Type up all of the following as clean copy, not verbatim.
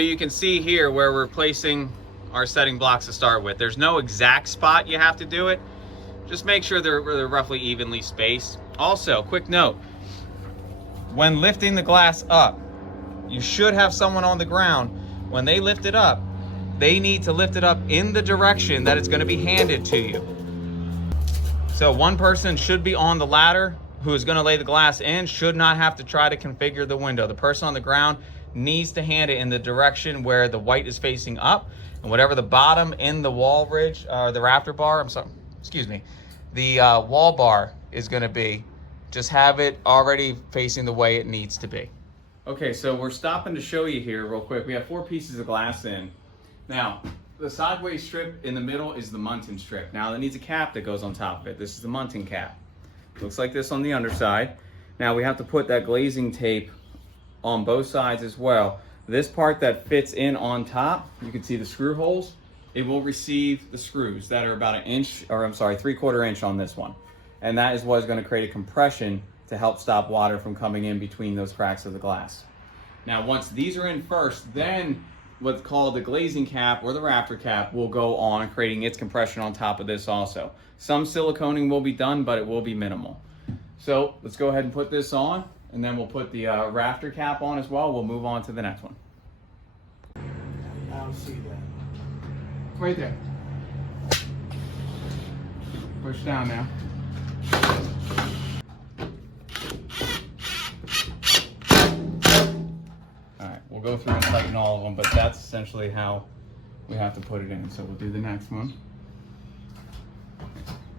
you can see here where we're placing our setting blocks to start with. There's no exact spot you have to do it. Just make sure they're roughly evenly spaced. Also, quick note, when lifting the glass up, you should have someone on the ground. When they lift it up, they need to lift it up in the direction that it's going to be handed to you. So one person should be on the ladder who is going to lay the glass in, should not have to try to configure the window. The person on the ground needs to hand it in the direction where the white is facing up, and whatever the bottom in the wall ridge, the rafter bar, the wall bar is going to be, just have it already facing the way it needs to be. Okay, so we're stopping to show you here real quick. We have 4 pieces of glass in. Now, the sideways strip in the middle is the muntin strip. Now, it needs a cap that goes on top of it. This is the muntin cap. Looks like this on the underside. Now, we have to put that glazing tape on both sides as well. This part that fits in on top, you can see the screw holes. It will receive the screws that are about 3/4 inch on this one. And that is what is going to create a compression to help stop water from coming in between those cracks of the glass. Now, once these are in first, then what's called the glazing cap or the rafter cap will go on, creating its compression on top of this also. Some siliconing will be done, but it will be minimal. So let's go ahead and put this on, and then we'll put the rafter cap on as well. We'll move on to the next one. I don't see that. Right there. Push down now. We'll go through and tighten all of them, but that's essentially how we have to put it in. So we'll do the next one.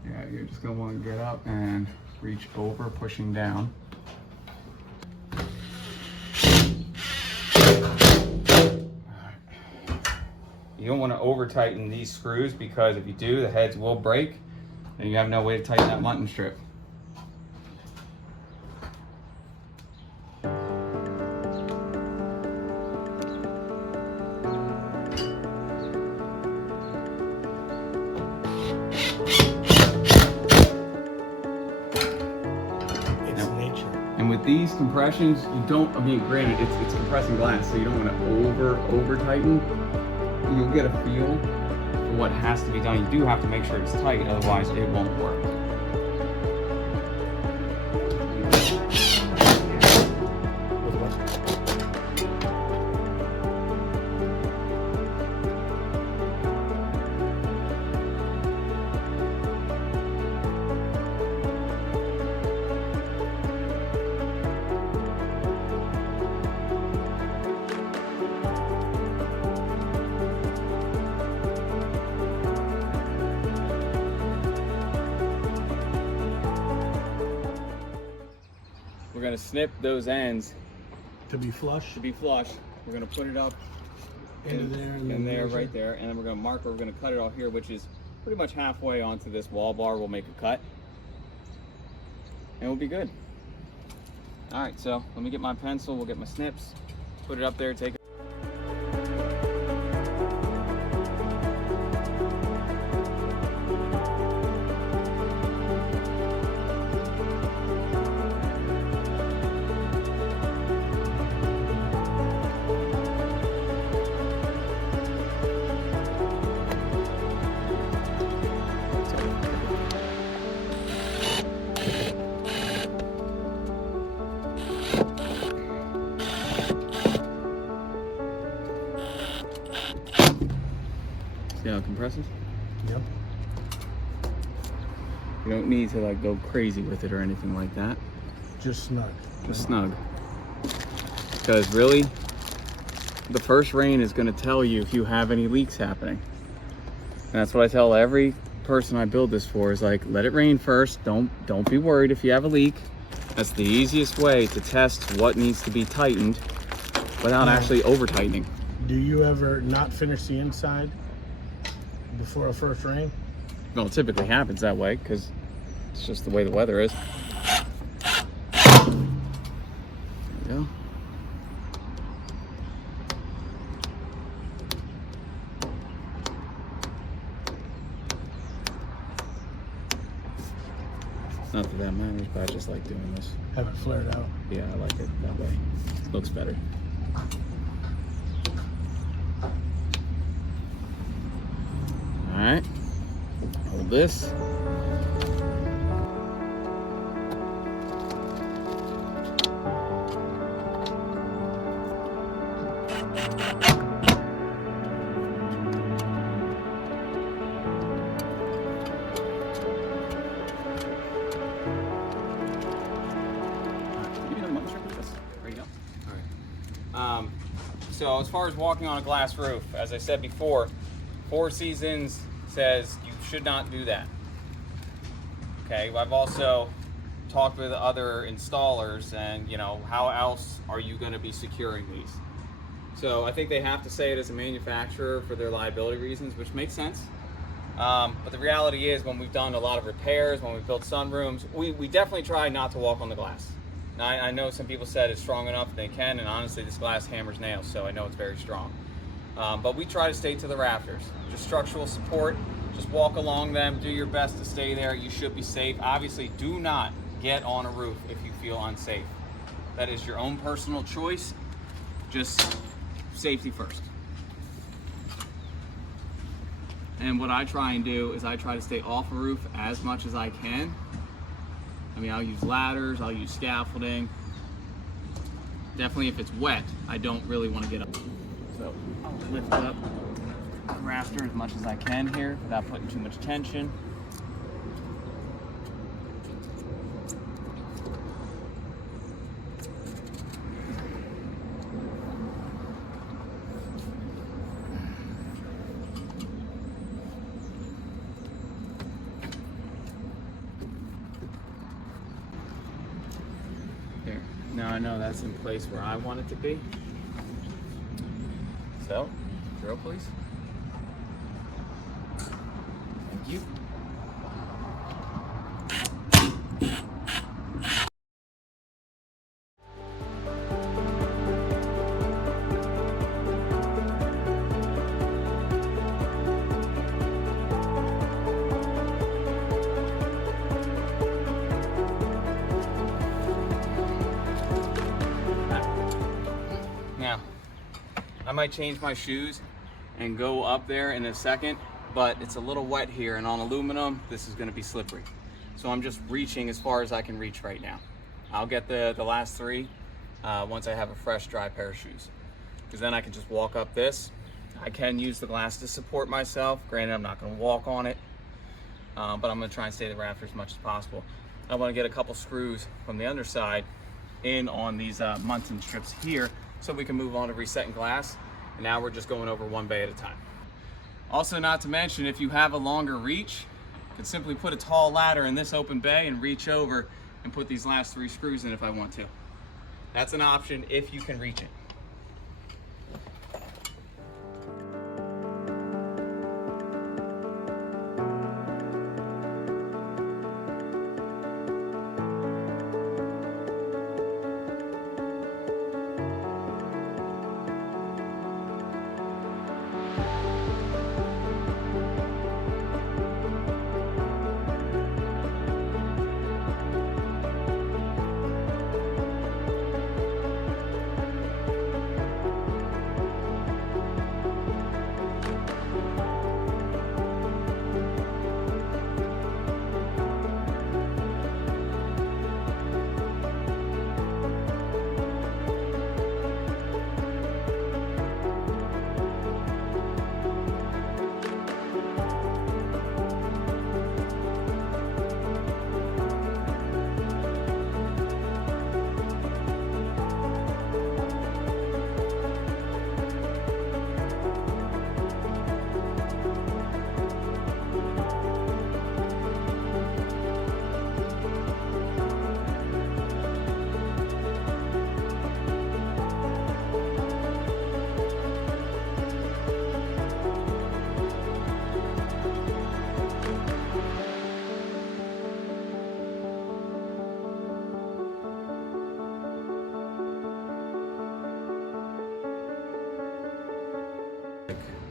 Yeah, you're just gonna want to get up and reach over, pushing down. You don't want to over tighten these screws, because if you do, the heads will break and you have no way to tighten that muntin strip. And with these compressions, you don't, granted, it's compressing glass, so you don't want to over tighten. You'll get a feel for what has to be done. You do have to make sure it's tight, otherwise it won't work. We're gonna snip those ends to be flush. We're gonna put it up in there, right there, and then we're gonna mark where we're gonna cut it off here, which is pretty much halfway onto this wall bar. We'll make a cut, and we'll be good. All right, so let me get my pencil. We'll get my snips, put it up there, take it. See how it compresses? Yep. You don't need to like go crazy with it or anything like that. Just snug. Just snug. Because really, the first rain is going to tell you if you have any leaks happening. And that's what I tell every person I build this for, is like, let it rain first. Don't be worried if you have a leak. That's the easiest way to test what needs to be tightened without actually over tightening. Do you ever not finish the inside before a first rain? Well, it typically happens that way because it's just the way the weather is. There we go. Not that that matters, but I just like doing this. Have it flared out. Yeah, I like it that way. It looks better. right, hold this. There you go. All right. So as far as walking on a glass roof, as I said before, Four Seasons says you should not do that. Okay, I've also talked with other installers, and you know, how else are you going to be securing these? So I think they have to say it as a manufacturer for their liability reasons, which makes sense. But the reality is, when we've done a lot of repairs, when we've built sunrooms, we definitely try not to walk on the glass. Now, I know some people said it's strong enough, they can, and honestly, this glass hammers nails, so I know it's very strong. But we try to stay to the rafters. Just structural support, just walk along them, do your best to stay there. You should be safe. Obviously, do not get on a roof if you feel unsafe. That is your own personal choice. Just safety first. And what I try and do is I try to stay off a roof as much as I can. I mean, I'll use ladders, I'll use scaffolding. Definitely if it's wet, I don't really want to get up. So I'll lift up the rafter as much as I can here without putting too much tension. There. Now I know that's in place where I want it to be. So, drill please. Thank you. Now, I might change my shoes and go up there in a second, but it's a little wet here, and on aluminum, this is gonna be slippery. So I'm just reaching as far as I can reach right now. I'll get the last three once I have a fresh, dry pair of shoes. Because then I can just walk up this. I can use the glass to support myself. Granted, I'm not gonna walk on it, but I'm gonna try and stay the rafter as much as possible. I wanna get a couple screws from the underside in on these Munson strips here, so we can move on to resetting glass. And now we're just going over one bay at a time. Also, not to mention, if you have a longer reach, you can simply put a tall ladder in this open bay and reach over and put these last three screws in if I want to. That's an option if you can reach it.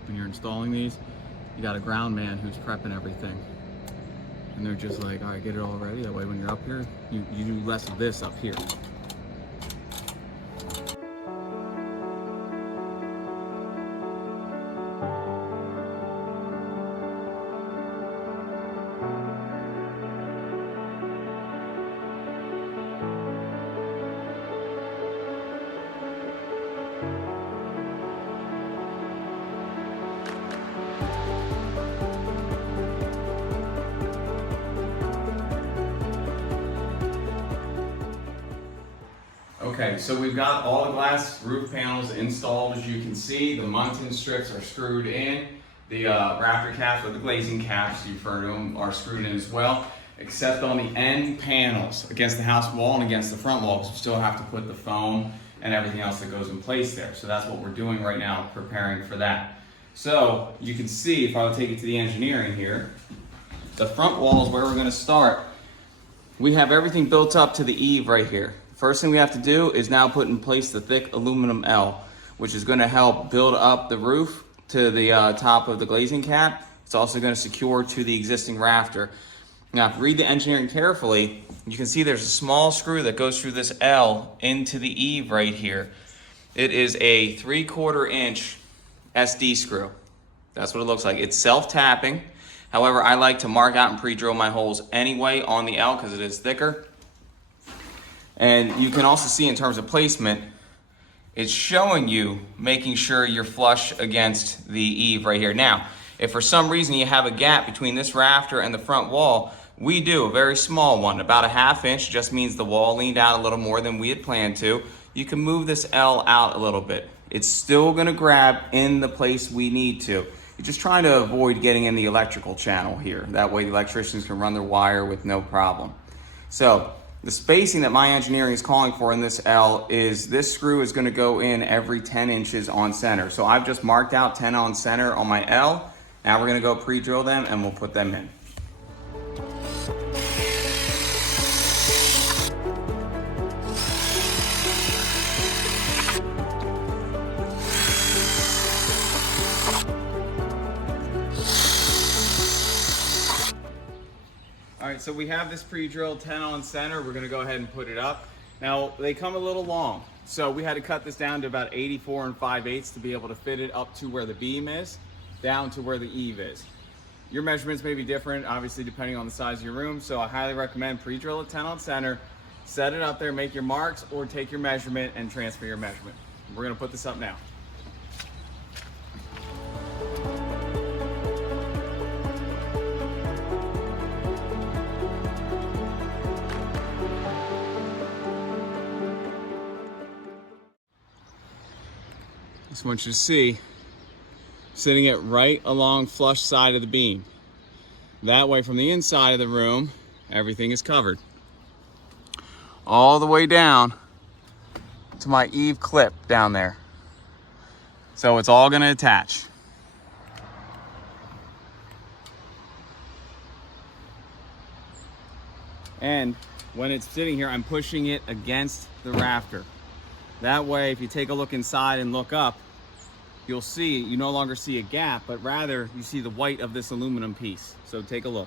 When you're installing these, you got a ground man who's prepping everything. And they're just like, all right, get it all ready. That way when you're up here, you do less of this up here. Okay, so we've got all the glass roof panels installed. As you can see, the muntin strips are screwed in. The rafter caps, or the glazing caps, you refer to them, are screwed in as well, except on the end panels against the house wall and against the front wall, because we still have to put the foam and everything else that goes in place there. So that's what we're doing right now, preparing for that. So you can see, if I would take it to the engineering here, the front wall is where we're going to start. We have everything built up to the eave right here. First thing we have to do is now put in place the thick aluminum L, which is going to help build up the roof to the top of the glazing cap. It's also going to secure to the existing rafter. Now, if you read the engineering carefully, you can see there's a small screw that goes through this L into the eave right here. It is a 3/4 inch SD screw. That's what it looks like. It's self-tapping. However, I like to mark out and pre-drill my holes anyway on the L because it is thicker. And you can also see in terms of placement, it's showing you making sure you're flush against the eave right here. Now, if for some reason you have a gap between this rafter and the front wall, we do a very small one, about a 1/2 inch, just means the wall leaned out a little more than we had planned to. You can move this L out a little bit. It's still gonna grab in the place we need to. You're just trying to avoid getting in the electrical channel here. That way the electricians can run their wire with no problem. So, the spacing that my engineering is calling for in this L is this screw is going to go in every 10 inches on center. So I've just marked out 10 on center on my L. Now we're going to go pre-drill them and we'll put them in. All right, so we have this pre-drilled 10 on center. We're gonna go ahead and put it up. Now, they come a little long, so we had to cut this down to about 84 5/8 to be able to fit it up to where the beam is, down to where the eave is. Your measurements may be different, obviously, depending on the size of your room, so I highly recommend pre-drill at 10 on center, set it up there, make your marks, or take your measurement and transfer your measurement. We're gonna put this up now. Just want you to see, sitting it right along flush side of the beam. That way from the inside of the room, everything is covered. All the way down to my eave clip down there. So it's all gonna attach. And when it's sitting here, I'm pushing it against the rafter. That way, if you take a look inside and look up, you'll see, you no longer see a gap, but rather you see the white of this aluminum piece. So take a look.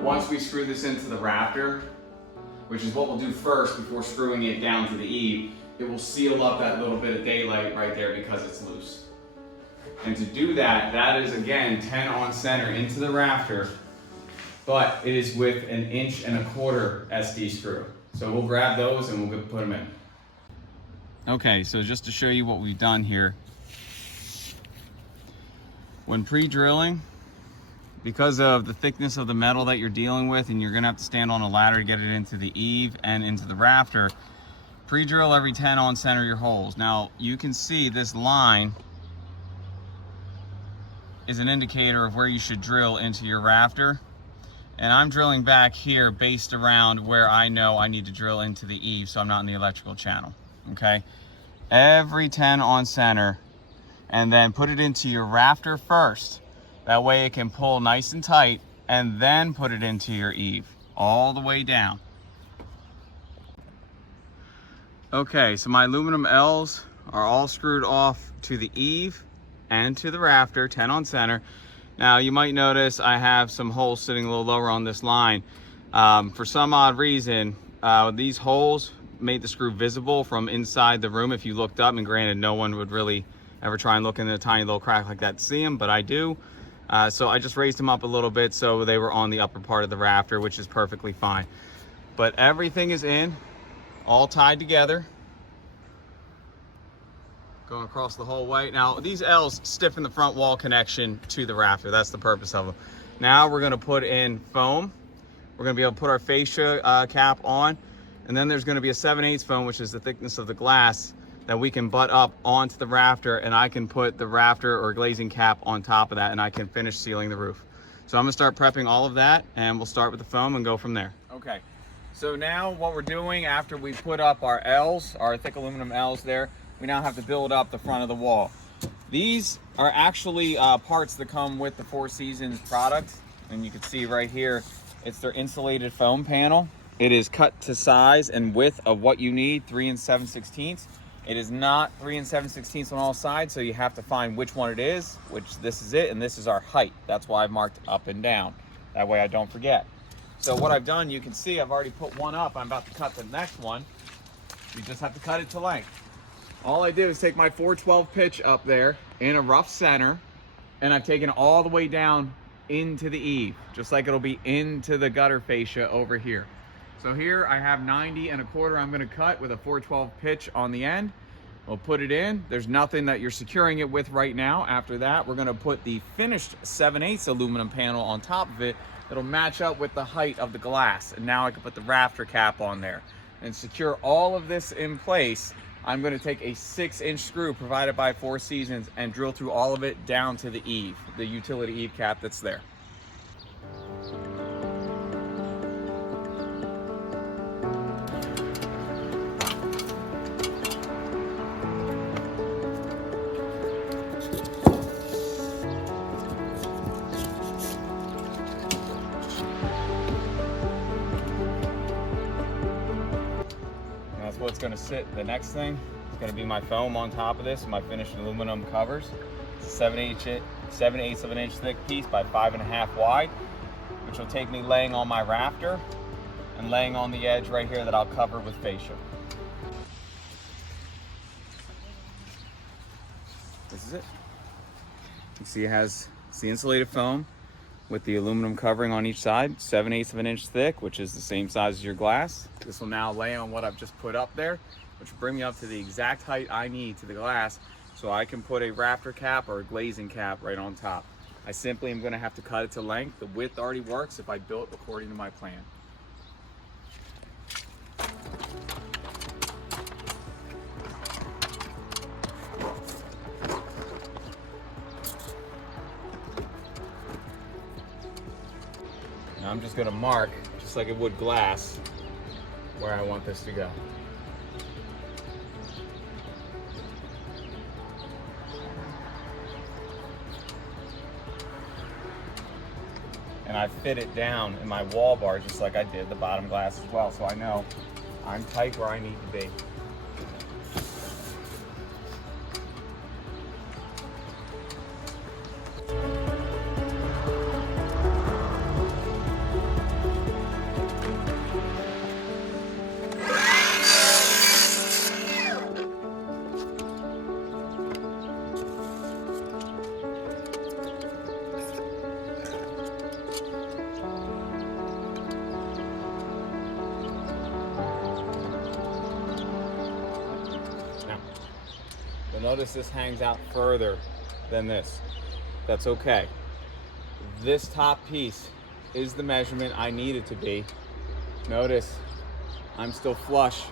Once we screw this into the rafter, which is what we'll do first before screwing it down to the eave, it will seal up that little bit of daylight right there because it's loose. And to do that, that is again 10 on center into the rafter, but it is with an 1.25 inch SD screw. So we'll grab those and we'll put them in. Okay, so just to show you what we've done here. When pre-drilling, because of the thickness of the metal that you're dealing with, and you're gonna have to stand on a ladder to get it into the eave and into the rafter, pre-drill every 10 on center your holes. Now, you can see this line is an indicator of where you should drill into your rafter. And I'm drilling back here based around where I know I need to drill into the eave so I'm not in the electrical channel, okay? Every 10 on center, and then put it into your rafter first. That way it can pull nice and tight, and then put it into your eave, all the way down. Okay, so my aluminum L's are all screwed off to the eave and to the rafter, 10 on center. Now you might notice I have some holes sitting a little lower on this line. For some odd reason, these holes made the screw visible from inside the room if you looked up, and granted no one would really ever try and look in a tiny little crack like that to see them, but I do. So I just raised them up a little bit so they were on the upper part of the rafter, which is perfectly fine. But everything is in. all tied together. Going across the whole way. Now, these L's stiffen the front wall connection to the rafter. That's the purpose of them. Now we're gonna put in foam. We're gonna be able to put our fascia cap on, and then there's gonna be a 7/8 foam, which is the thickness of the glass, that we can butt up onto the rafter, and I can put the rafter or glazing cap on top of that, and I can finish sealing the roof. So I'm gonna start prepping all of that, and we'll start with the foam and go from there. Okay, so now what we're doing after we put up our L's, our thick aluminum L's there, we now have to build up the front of the wall. These are actually parts that come with the Four Seasons product, and you can see right here, it's their insulated foam panel. It is cut to size and width of what you need, 3 7/16. It is not 3 7/16 on all sides, so you have to find which one it is, which this is it, and this is our height. That's why I marked up and down. That way I don't forget. So what I've done, you can see I've already put one up. I'm about to cut the next one. You just have to cut it to length. All I did was take my 412 pitch up there in a rough center, and I've taken it all the way down into the eave, just like it'll be into the gutter fascia over here. So here I have 90 1/4 I'm gonna cut with a 412 pitch on the end. We'll put it in. There's nothing that you're securing it with right now. After that, we're gonna put the finished 7/8 aluminum panel on top of it. It'll match up with the height of the glass. And now I can put the rafter cap on there and secure all of this in place. I'm gonna take a 6-inch screw provided by Four Seasons and drill through all of it down to the eave, the utility eave cap that's there. What's going to sit the next thing is going to be my foam on top of this, my finished aluminum covers. It's a 7/8 of an inch thick piece by 5.5 wide, which will take me laying on my rafter and laying on the edge right here that I'll cover with fascia. This is it. You see it has the insulated foam with the aluminum covering on each side, 7/8 of an inch thick, which is the same size as your glass. This will now lay on what I've just put up there, which will bring me up to the exact height I need to the glass, so I can put a rafter cap or a glazing cap right on top. I simply am gonna have to cut it to length. The width already works if I built according to my plan. I'm just gonna mark, just like it would glass, where I want this to go. And I fit it down in my wall bar just like I did the bottom glass as well, so I know I'm tight where I need to be. You'll notice this hangs out further than this. That's okay. This top piece is the measurement I need it to be. Notice I'm still flush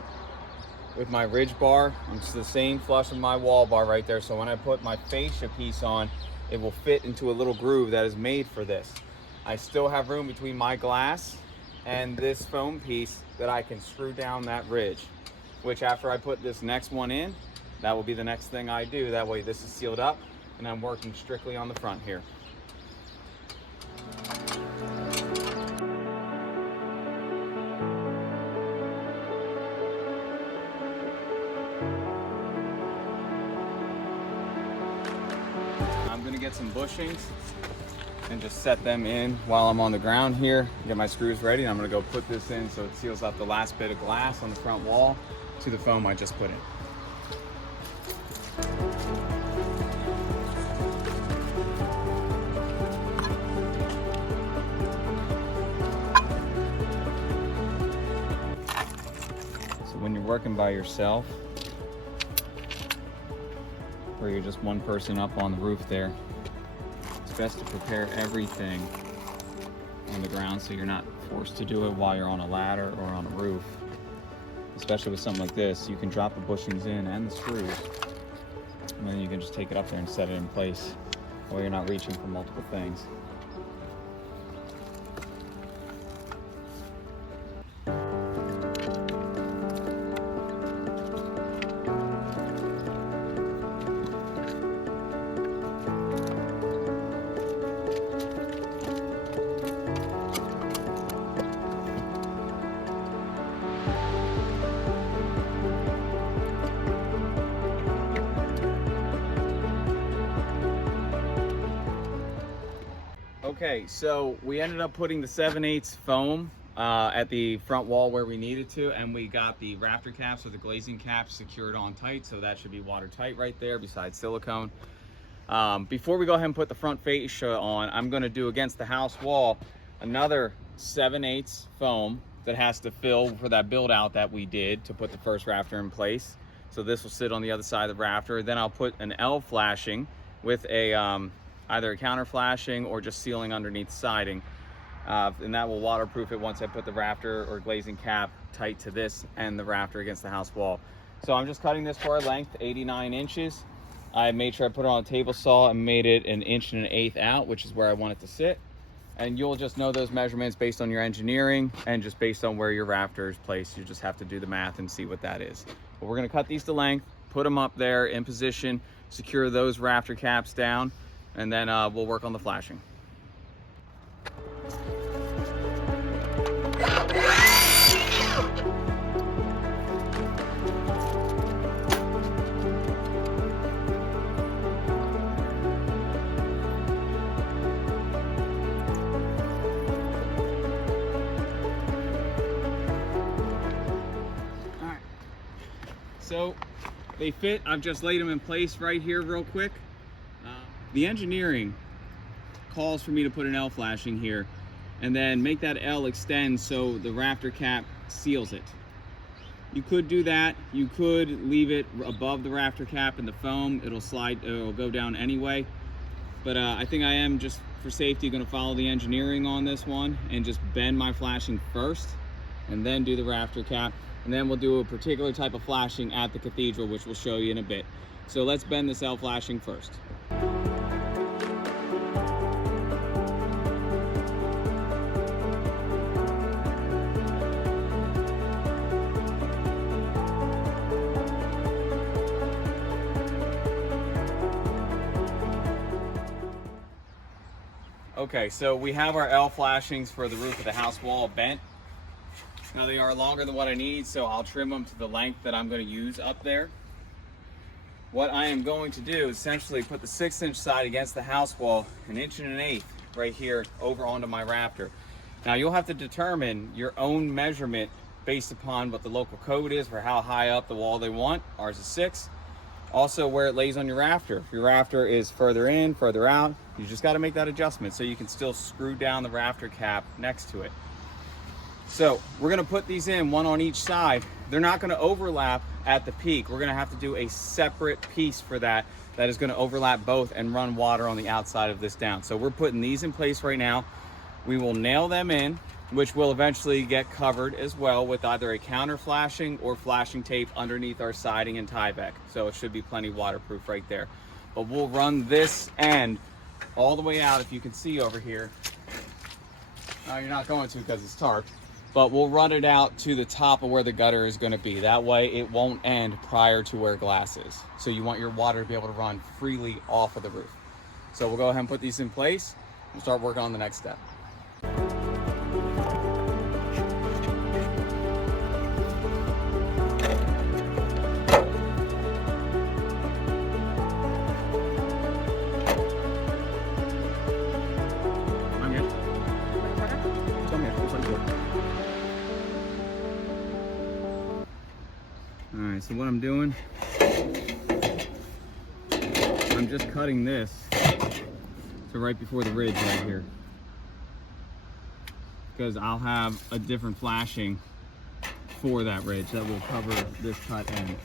with my ridge bar. I'm still the same flush with my wall bar right there. So when I put my fascia piece on, it will fit into a little groove that is made for this. I still have room between my glass and this foam piece that I can screw down that ridge, which after I put this next one in, that will be the next thing I do. That way this is sealed up and I'm working strictly on the front here. I'm gonna get some bushings and just set them in while I'm on the ground here. Get my screws ready, and I'm gonna go put this in so it seals up the last bit of glass on the front wall to the foam I just put in. So when you're working by yourself, or you're just one person up on the roof there, it's best to prepare everything on the ground so you're not forced to do it while you're on a ladder or on a roof. Especially with something like this, you can drop the bushings in and the screws, and then you can just take it up there and set it in place while you're not reaching for multiple things. Okay, so we ended up putting the 7/8 foam at the front wall where we needed to, and we got the rafter caps or the glazing caps secured on tight, so that should be watertight right there besides silicone. Before we go ahead and put the front fascia on, I'm going to do against the house wall another 7/8 foam that has to fill for that build out that we did to put the first rafter in place. So this will sit on the other side of the rafter. Then I'll put an L flashing with a either a counter flashing or just sealing underneath siding, and that will waterproof it once I put the rafter or glazing cap tight to this and the rafter against the house wall. So I'm just cutting this for a length, 89 inches. I made sure I put it on a table saw and made it 1 1/8 out, which is where I want it to sit. And you'll just know those measurements based on your engineering and just based on where your rafter is placed. You just have to do the math and see what that is. But we're gonna cut these to length, put them up there in position, secure those rafter caps down, and then we'll work on the flashing. All right, so they fit. I've just laid them in place right here real quick. The engineering calls for me to put an L flashing here and then make that L extend so the rafter cap seals it. You could do that. You could leave it above the rafter cap and the foam. It'll go down anyway. But I think I am, just for safety, going to follow the engineering on this one and just bend my flashing first and then do the rafter cap. And then we'll do a particular type of flashing at the cathedral, which we'll show you in a bit. So let's bend this L flashing first. Okay, so we have our L flashings for the roof of the house wall bent. Now they are longer than what I need, so I'll trim them to the length that I'm going to use up there. What I am going to do is essentially put the 6-inch side against the house wall, 1 1/8 right here over onto my rafter. Now you'll have to determine your own measurement based upon what the local code is for how high up the wall they want. Ours is 6. Also where it lays on your rafter. If your rafter is further in, further out, you just got to make that adjustment so you can still screw down the rafter cap next to it. So we're going to put these in one on each side. They're not going to overlap at the peak. We're going to have to do a separate piece for that is going to overlap both and run water on the outside of this down. So we're putting these in place right now. We will nail them in, which will eventually get covered as well with either a counter flashing or flashing tape underneath our siding and Tyvek. So it should be plenty waterproof right there. But we'll run this end all the way out, if you can see over here. You're not going to because it's tarped, but we'll run it out to the top of where the gutter is going to be. That way it won't end prior to where glass is. So you want your water to be able to run freely off of the roof. So we'll go ahead and put these in place and start working on the next step. Alright, so what I'm doing, I'm just cutting this to right before the ridge right here, because I'll have a different flashing for that ridge that will cover this cut end.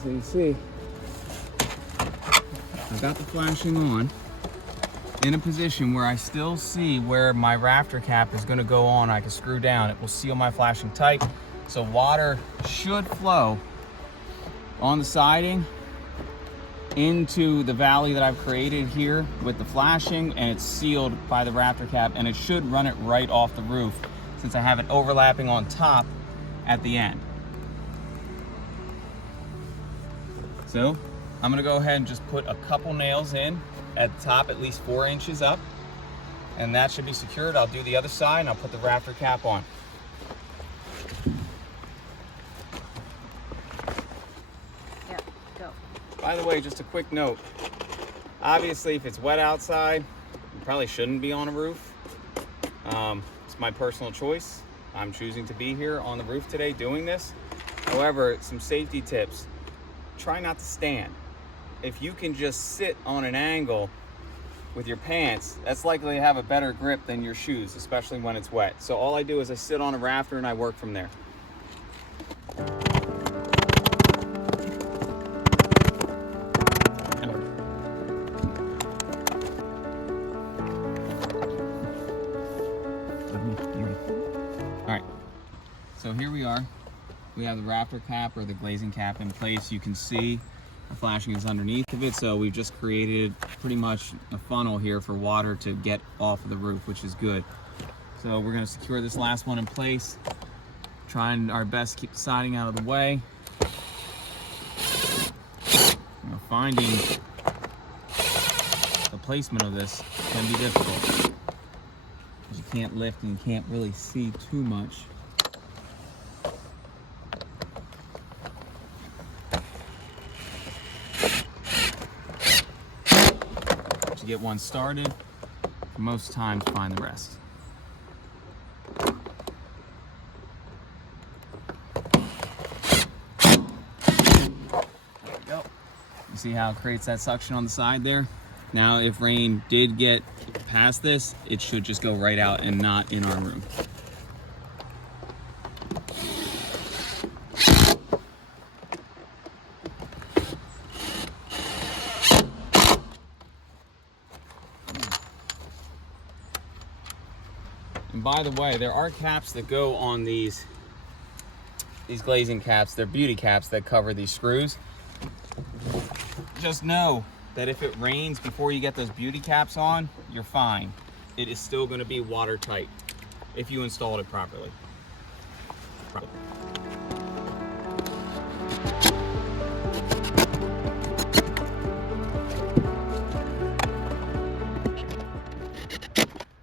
So you see, I've got the flashing on in a position where I still see where my rafter cap is going to go on. I can screw down. It will seal my flashing tight. So water should flow on the siding into the valley that I've created here with the flashing, and it's sealed by the rafter cap, and it should run it right off the roof since I have it overlapping on top at the end. So I'm gonna go ahead and just put a couple nails in at the top, at least 4 inches up, and that should be secured. I'll do the other side and I'll put the rafter cap on. Yeah, go. By the way, just a quick note. Obviously, if it's wet outside, you probably shouldn't be on a roof. It's my personal choice. I'm choosing to be here on the roof today doing this. However, some safety tips. Try not to stand. If you can just sit on an angle with your pants, that's likely to have a better grip than your shoes, especially when it's wet. So all I do is I sit on a rafter and I work from there. All right, so here we are. We have the rafter cap or the glazing cap in place. You can see the flashing is underneath of it, so we've just created pretty much a funnel here for water to get off of the roof, which is good. So we're going to secure this last one in place, trying our best to keep the siding out of the way. You know, finding the placement of this can be difficult because you can't lift and you can't really see too much. Get one started, most times find the rest. There we go. You see how it creates that suction on the side there? Now if rain did get past this, it should just go right out and not in our room. And by the way, there are caps that go on these glazing caps. They're beauty caps that cover these screws. Just know that if it rains before you get those beauty caps on, you're fine. It is still going to be watertight if you installed it properly.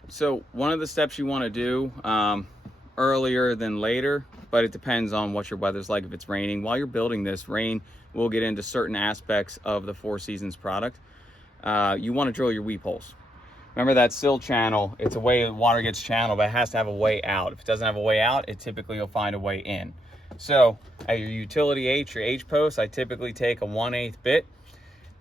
So one of the steps you want to do earlier than later, but it depends on what your weather's like. If it's raining, while you're building this, rain will get into certain aspects of the Four Seasons product. You want to drill your weep holes. Remember that sill channel, it's a way water gets channeled, but it has to have a way out. If it doesn't have a way out, it typically will find a way in. So at your utility H, your H post, I typically take a 1/8 bit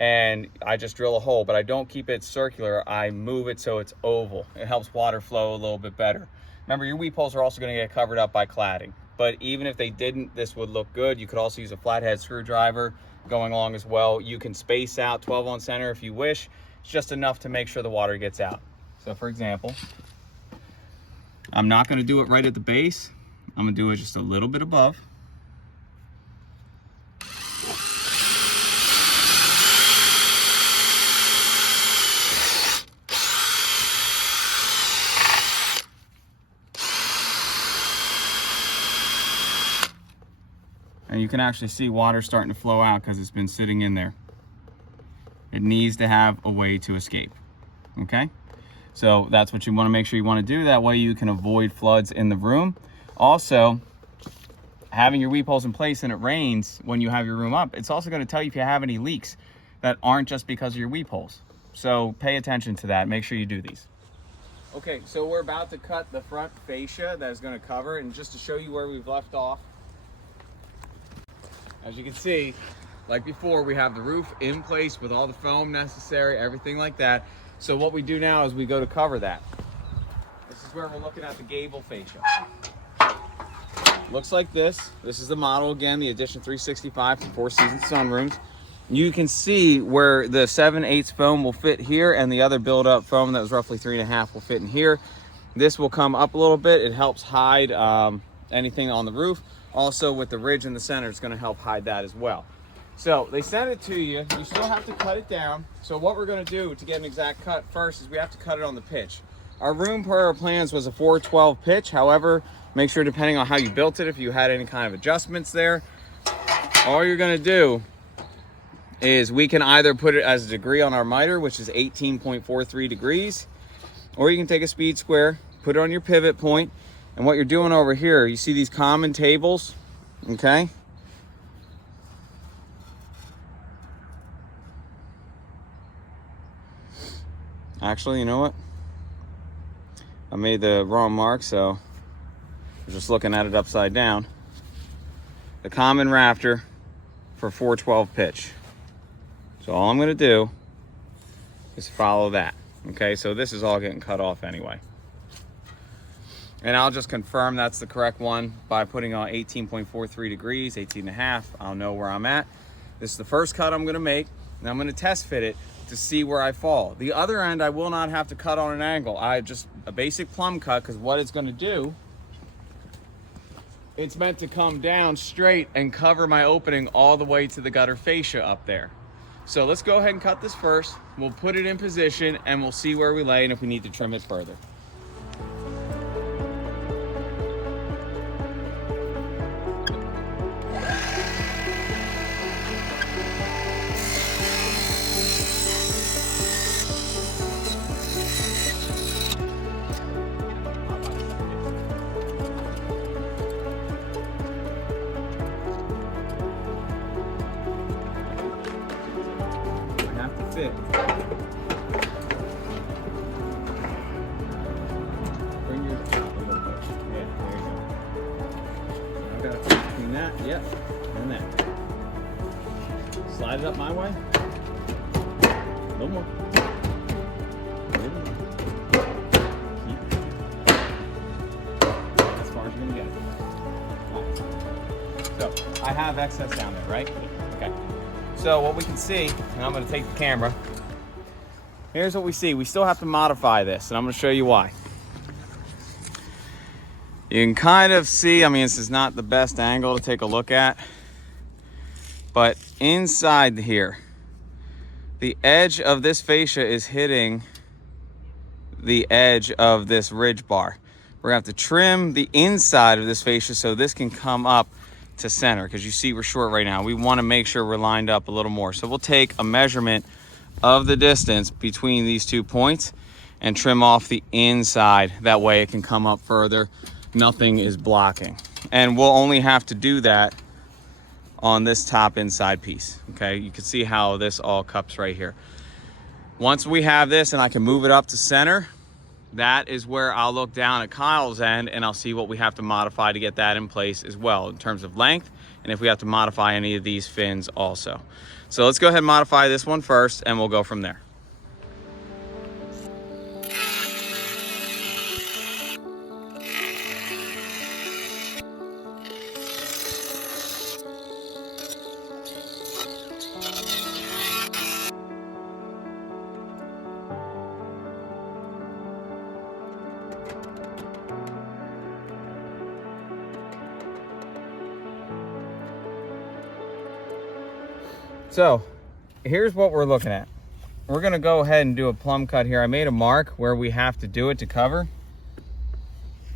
and I just drill a hole, but I don't keep it circular. I move it so it's oval. It helps water flow a little bit better. Remember, your weep holes are also going to get covered up by cladding, but even if they didn't, this would look good. You could also use a flathead screwdriver going along as well. You can space out 12 on center if you wish. It's just enough to make sure the water gets out. So for example, I'm not going to do it right at the base. I'm going to do it just a little bit above. you can actually see water starting to flow out because it's been sitting in there. It needs to have a way to escape, okay? So that's what you want to make sure you want to do. That way you can avoid floods in the room. Also, having your weep holes in place and it rains when you have your room up, it's also going to tell you if you have any leaks that aren't just because of your weep holes. So pay attention to that. Make sure you do these. Okay, so we're about to cut the front fascia that is going to cover, and just to show you where we've left off, as you can see, like before, we have the roof in place with all the foam necessary, everything like that. So what we do now is we go to cover that. This is where we're looking at the gable fascia. Looks like this. This is the model again, the Edition 365 from Four Seasons Sunrooms. You can see where the 7/8 foam will fit here, and the other build-up foam that was roughly 3.5 will fit in here. This will come up a little bit. It helps hide anything on the roof. Also, with the ridge in the center, it's going to help hide that as well. So they send it to you. You still have to cut it down. So what we're going to do to get an exact cut first is we have to cut it on the pitch. Our room per our plans was a 412 pitch. However, make sure, depending on how you built it, if you had any kind of adjustments there, all you're going to do is we can either put it as a degree on our miter, which is 18.43 degrees, or you can take a speed square, put it on your pivot point, and what you're doing over here, you see these common tables, okay? Actually, you know what? I made the wrong mark, so I'm just looking at it upside down. The common rafter for 412 pitch. So all I'm gonna do is follow that. Okay, so this is all getting cut off anyway. And I'll just confirm that's the correct one by putting on 18.43 degrees, 18.5. I'll know where I'm at. This is the first cut I'm gonna make, and I'm gonna test fit it to see where I fall. The other end, I will not have to cut on an angle. I just, a basic plumb cut, because what it's gonna do, it's meant to come down straight and cover my opening all the way to the gutter fascia up there. So let's go ahead and cut this first. We'll put it in position and we'll see where we lay and if we need to trim it further. Fit. Bring yours up a little bit. Yeah, there you go. I've got to fit between that, yep, and that. Slide it up my way. A little more. Keep it. As far as you're gonna get it. So I have excess down there, right? Okay. So what we can see, and I'm going to take the camera, here's what we see. We still have to modify this, and I'm going to show you why. You can kind of see, I mean, this is not the best angle to take a look at, but inside here, the edge of this fascia is hitting the edge of this ridge bar. We're going to have to trim the inside of this fascia so this can come up to center, because you see we're short right now. We want to make sure we're lined up a little more. So we'll take a measurement of the distance between these 2 points and trim off the inside. That way it can come up further. Nothing is blocking. And we'll only have to do that on this top inside piece. Okay, you can see how this all cups right here. Once we have this and I can move it up to center, that is where I'll look down at Kyle's end and I'll see what we have to modify to get that in place as well in terms of length, and if we have to modify any of these fins also. So let's go ahead and modify this one first and we'll go from there. So here's what we're looking at. We're gonna go ahead and do a plumb cut here. I made a mark where we have to do it to cover.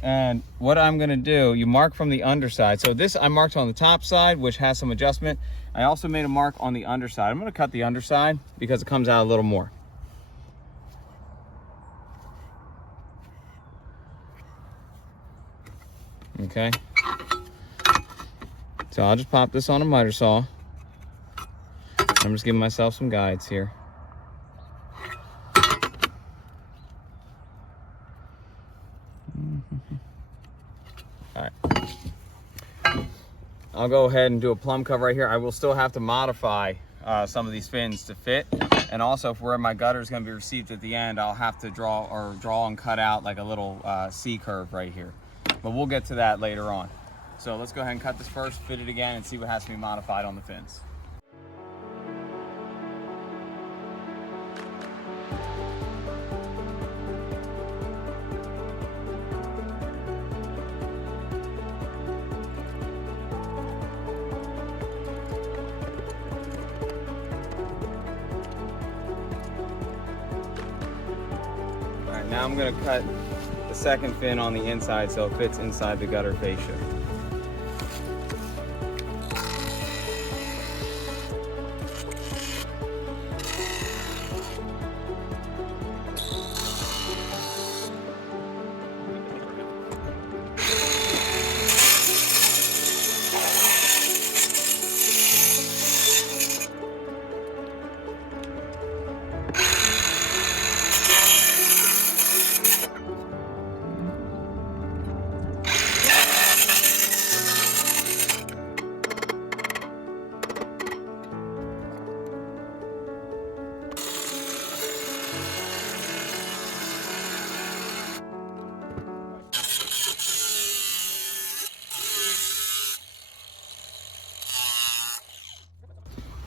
And what I'm gonna do, you mark from the underside. So this I marked on the top side, which has some adjustment. I also made a mark on the underside. I'm gonna cut the underside because it comes out a little more. Okay. So I'll just pop this on a miter saw. I'm just giving myself some guides here. All right. I'll go ahead and do a plumb cover right here. I will still have to modify some of these fins to fit. And also for where my gutter is going to be received at the end, I'll have to draw and cut out like a little C curve right here. But we'll get to that later on. So let's go ahead and cut this first, fit it again, and see what has to be modified on the fins. All right, now I'm going to cut the second fin on the inside so it fits inside the gutter fascia.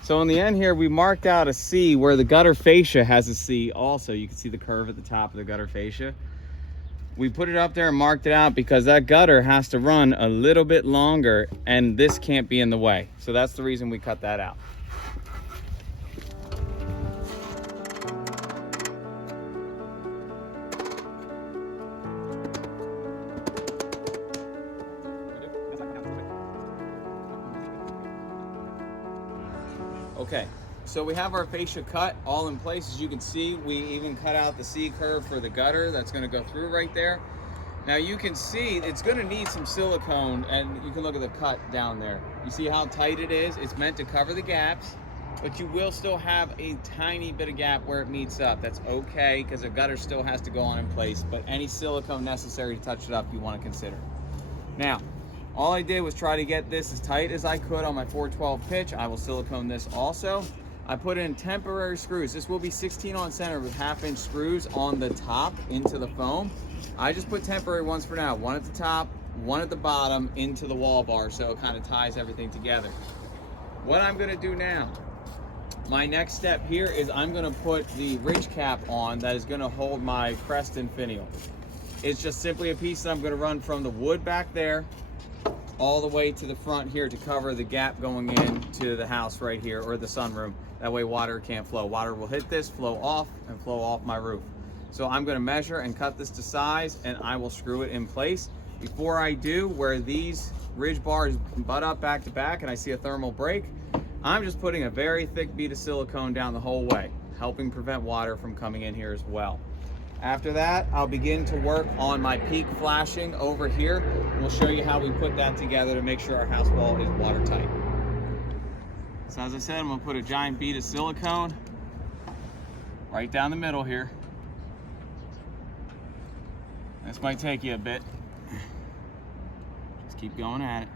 So in the end here, we marked out a C where the gutter fascia has a C also. You can see the curve at the top of the gutter fascia. We put it up there and marked it out because that gutter has to run a little bit longer and this can't be in the way. So that's the reason we cut that out. Okay, so we have our fascia cut all in place. As you can see, we even cut out the C curve for the gutter that's going to go through right there. Now you can see it's going to need some silicone, and you can look at the cut down there. You see how tight it is? It's meant to cover the gaps, but you will still have a tiny bit of gap where it meets up. That's okay, because the gutter still has to go on in place, but any silicone necessary to touch it up you want to consider. Now, all I did was try to get this as tight as I could on my 412 pitch. I will silicone this also. I put in temporary screws. This will be 16 on center with 1/2-inch screws on the top into the foam. I just put temporary ones for now. One at the top, one at the bottom into the wall bar, so it kind of ties everything together. What I'm gonna do now, my next step here is I'm gonna put the ridge cap on that is gonna hold my crest and finial. It's just simply a piece that I'm gonna run from the wood back there all the way to the front here to cover the gap going into the house right here, or the sunroom. That way water can't flow. Water will hit this, flow off, and flow off my roof. So I'm gonna measure and cut this to size, and I will screw it in place. Before I do, where these ridge bars butt up back to back and I see a thermal break, I'm just putting a very thick bead of silicone down the whole way, helping prevent water from coming in here as well. After that, I'll begin to work on my peak flashing over here. We'll show you how we put that together to make sure our house wall is watertight. So as I said, I'm gonna put a giant bead of silicone right down the middle here. This might take you a bit. Just keep going at it.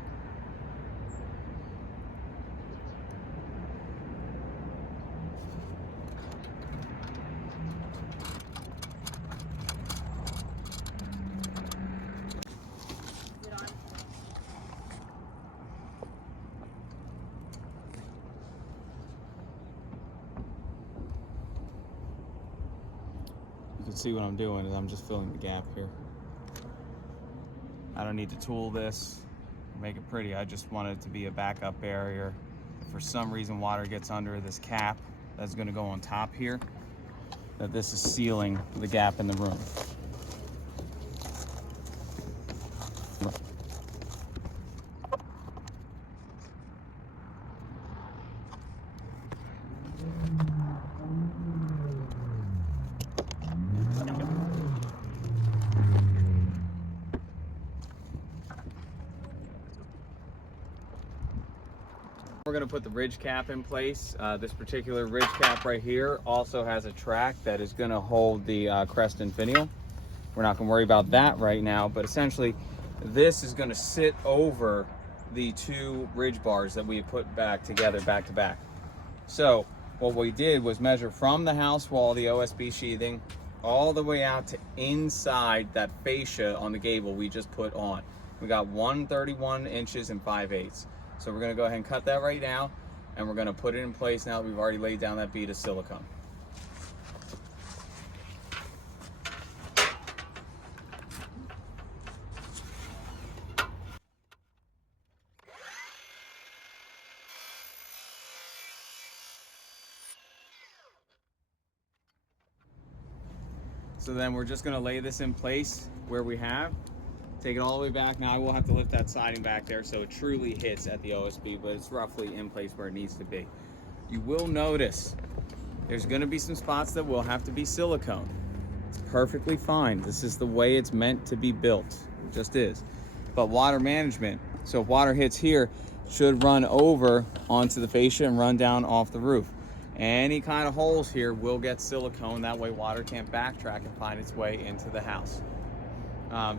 You can see what I'm doing is I'm just filling the gap here. I don't need to tool this, make it pretty. I just want it to be a backup barrier. If for some reason water gets under this cap that's gonna go on top here, that this is sealing the gap in the room. We're going to put the ridge cap in place. This particular ridge cap right here also has a track that is going to hold the crest and finial. We're not going to worry about that right now, but essentially this is going to sit over the two ridge bars that we put back together, back to back. So what we did was measure from the house wall, the OSB sheathing, all the way out to inside that fascia on the gable we just put on. We got 131 inches and 5/8. So we're going to go ahead and cut that right now, and we're going to put it in place now that we've already laid down that bead of silicone. So then we're just going to lay this in place where we have. Take it all the way back. Now I will have to lift that siding back there so it truly hits at the OSB, but it's roughly in place where it needs to be. You will notice there's going to be some spots that will have to be silicone. It's perfectly fine. This is the way it's meant to be built. It just is. But water management, so if water hits here, should run over onto the fascia and run down off the roof. Any kind of holes here will get silicone. That way water can't backtrack and find its way into the house.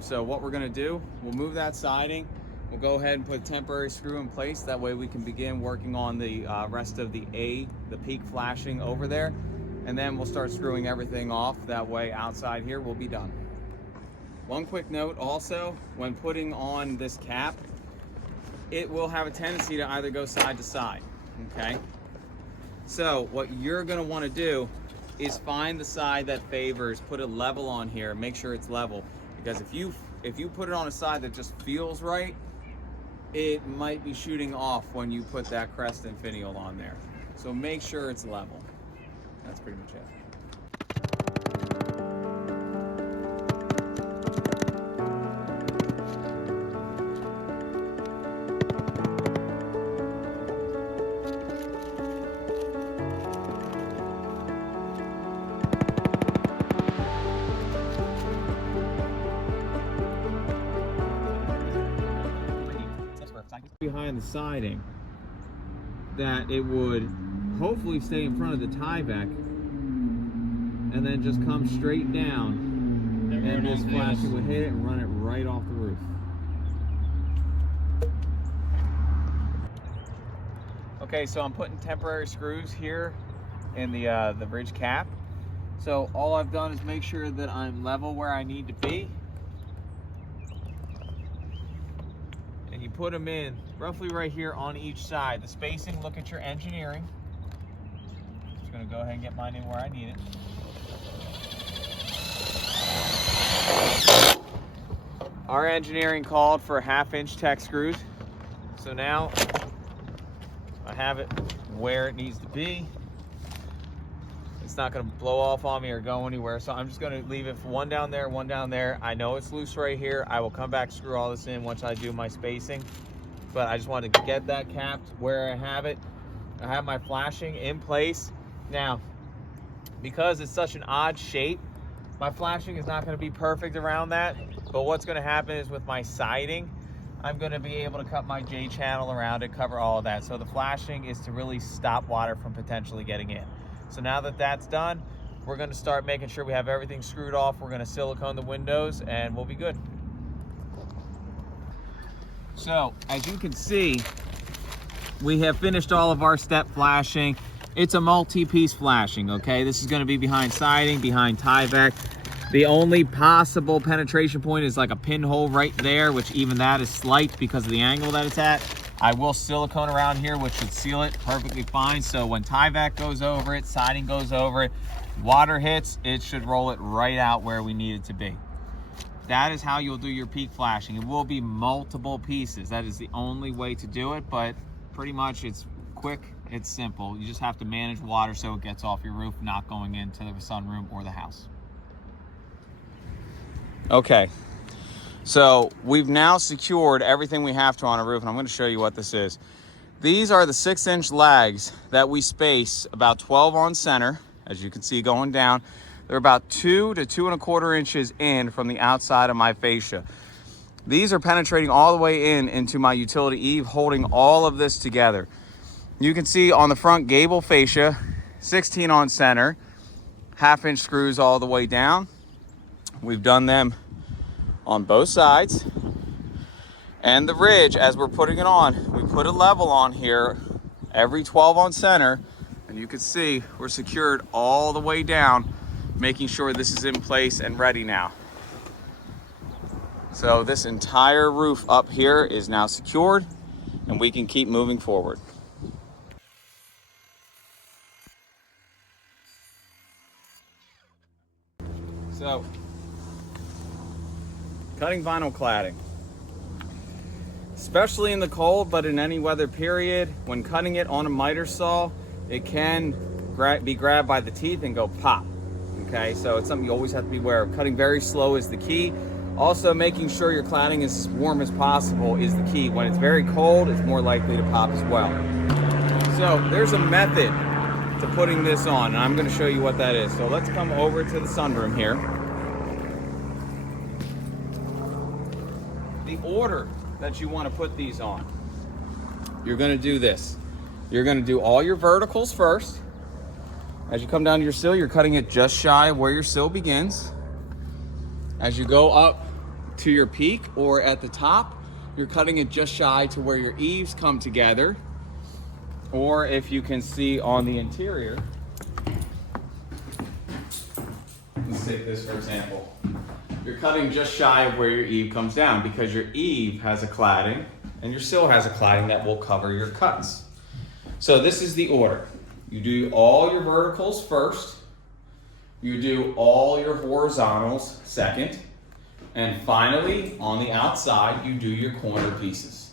So what we're gonna do, we'll move that siding. We'll go ahead and put a temporary screw in place. That way we can begin working on the rest of the peak flashing over there. And then we'll start screwing everything off. That way outside here we'll be done. One quick note also, when putting on this cap, it will have a tendency to either go side to side, okay? So what you're gonna wanna do is find the side that favors, put a level on here, make sure it's level. Because if you put it on a side that just feels right, it might be shooting off when you put that crest and finial on there. So make sure it's level. That's pretty much it. Behind the siding that it would hopefully stay in front of the Tyvek and then just come straight down, and this flashing would hit it and run it right off the roof. Okay, so I'm putting temporary screws here in the bridge cap. So all I've done is make sure that I'm level where I need to be. And you put them in roughly right here on each side. The spacing, look at your engineering. Just gonna go ahead and get mine in where I need it. Our engineering called for 1/2-inch tech screws. So now I have it where it needs to be. It's not gonna blow off on me or go anywhere. So I'm just gonna leave it for one down there, one down there. I know it's loose right here. I will come back, screw all this in once I do my spacing. But I just wanted to get that capped where I have it. I have my flashing in place. Now, because it's such an odd shape, my flashing is not gonna be perfect around that. But what's gonna happen is with my siding, I'm gonna be able to cut my J channel around it, cover all of that. So the flashing is to really stop water from potentially getting in. So now that that's done, we're gonna start making sure we have everything screwed off. We're gonna silicone the windows and we'll be good. So as you can see, we have finished all of our step flashing. It's a multi-piece flashing, okay? This is gonna be behind siding, behind Tyvek. The only possible penetration point is like a pinhole right there, which even that is slight because of the angle that it's at. I will silicone around here, which should seal it perfectly fine. So when Tyvek goes over it, siding goes over it, water hits, it should roll it right out where we need it to be. That is how you'll do your peak flashing. It will be multiple pieces. That is the only way to do it, but pretty much it's quick, it's simple. You just have to manage water so it gets off your roof, not going into the sunroom or the house. Okay, so we've now secured everything we have to on a roof, and I'm going to show you what this is. These are the 6-inch lags that we space about 12 on center, as you can see going down. They're about 2 to 2 1/4 inches in from the outside of my fascia. These are penetrating all the way into my utility eave, holding all of this together. You can see on the front gable fascia, 16 on center, 1/2 inch screws all the way down. We've done them on both sides. And the ridge, as we're putting it on, we put a level on here every 12 on center, and you can see we're secured all the way down, making sure this is in place and ready now. So this entire roof up here is now secured, and we can keep moving forward. So, cutting vinyl cladding. Especially in the cold, but in any weather period, when cutting it on a miter saw, it can be grabbed by the teeth and go pop. Okay, so it's something you always have to be aware of. Cutting very slow is the key. Also, making sure your cladding is as warm as possible is the key. When it's very cold, it's more likely to pop as well. So there's a method to putting this on, and I'm going to show you what that is. So let's come over to the sunroom here. The order that you want to put these on, you're going to do this. You're going to do all your verticals first. As you come down to your sill, you're cutting it just shy of where your sill begins. As you go up to your peak or at the top, you're cutting it just shy to where your eaves come together. Or if you can see on the interior, let's take this for example. You're cutting just shy of where your eave comes down because your eave has a cladding and your sill has a cladding that will cover your cuts. So this is the order. You do all your verticals first, you do all your horizontals second, and finally on the outside you do your corner pieces.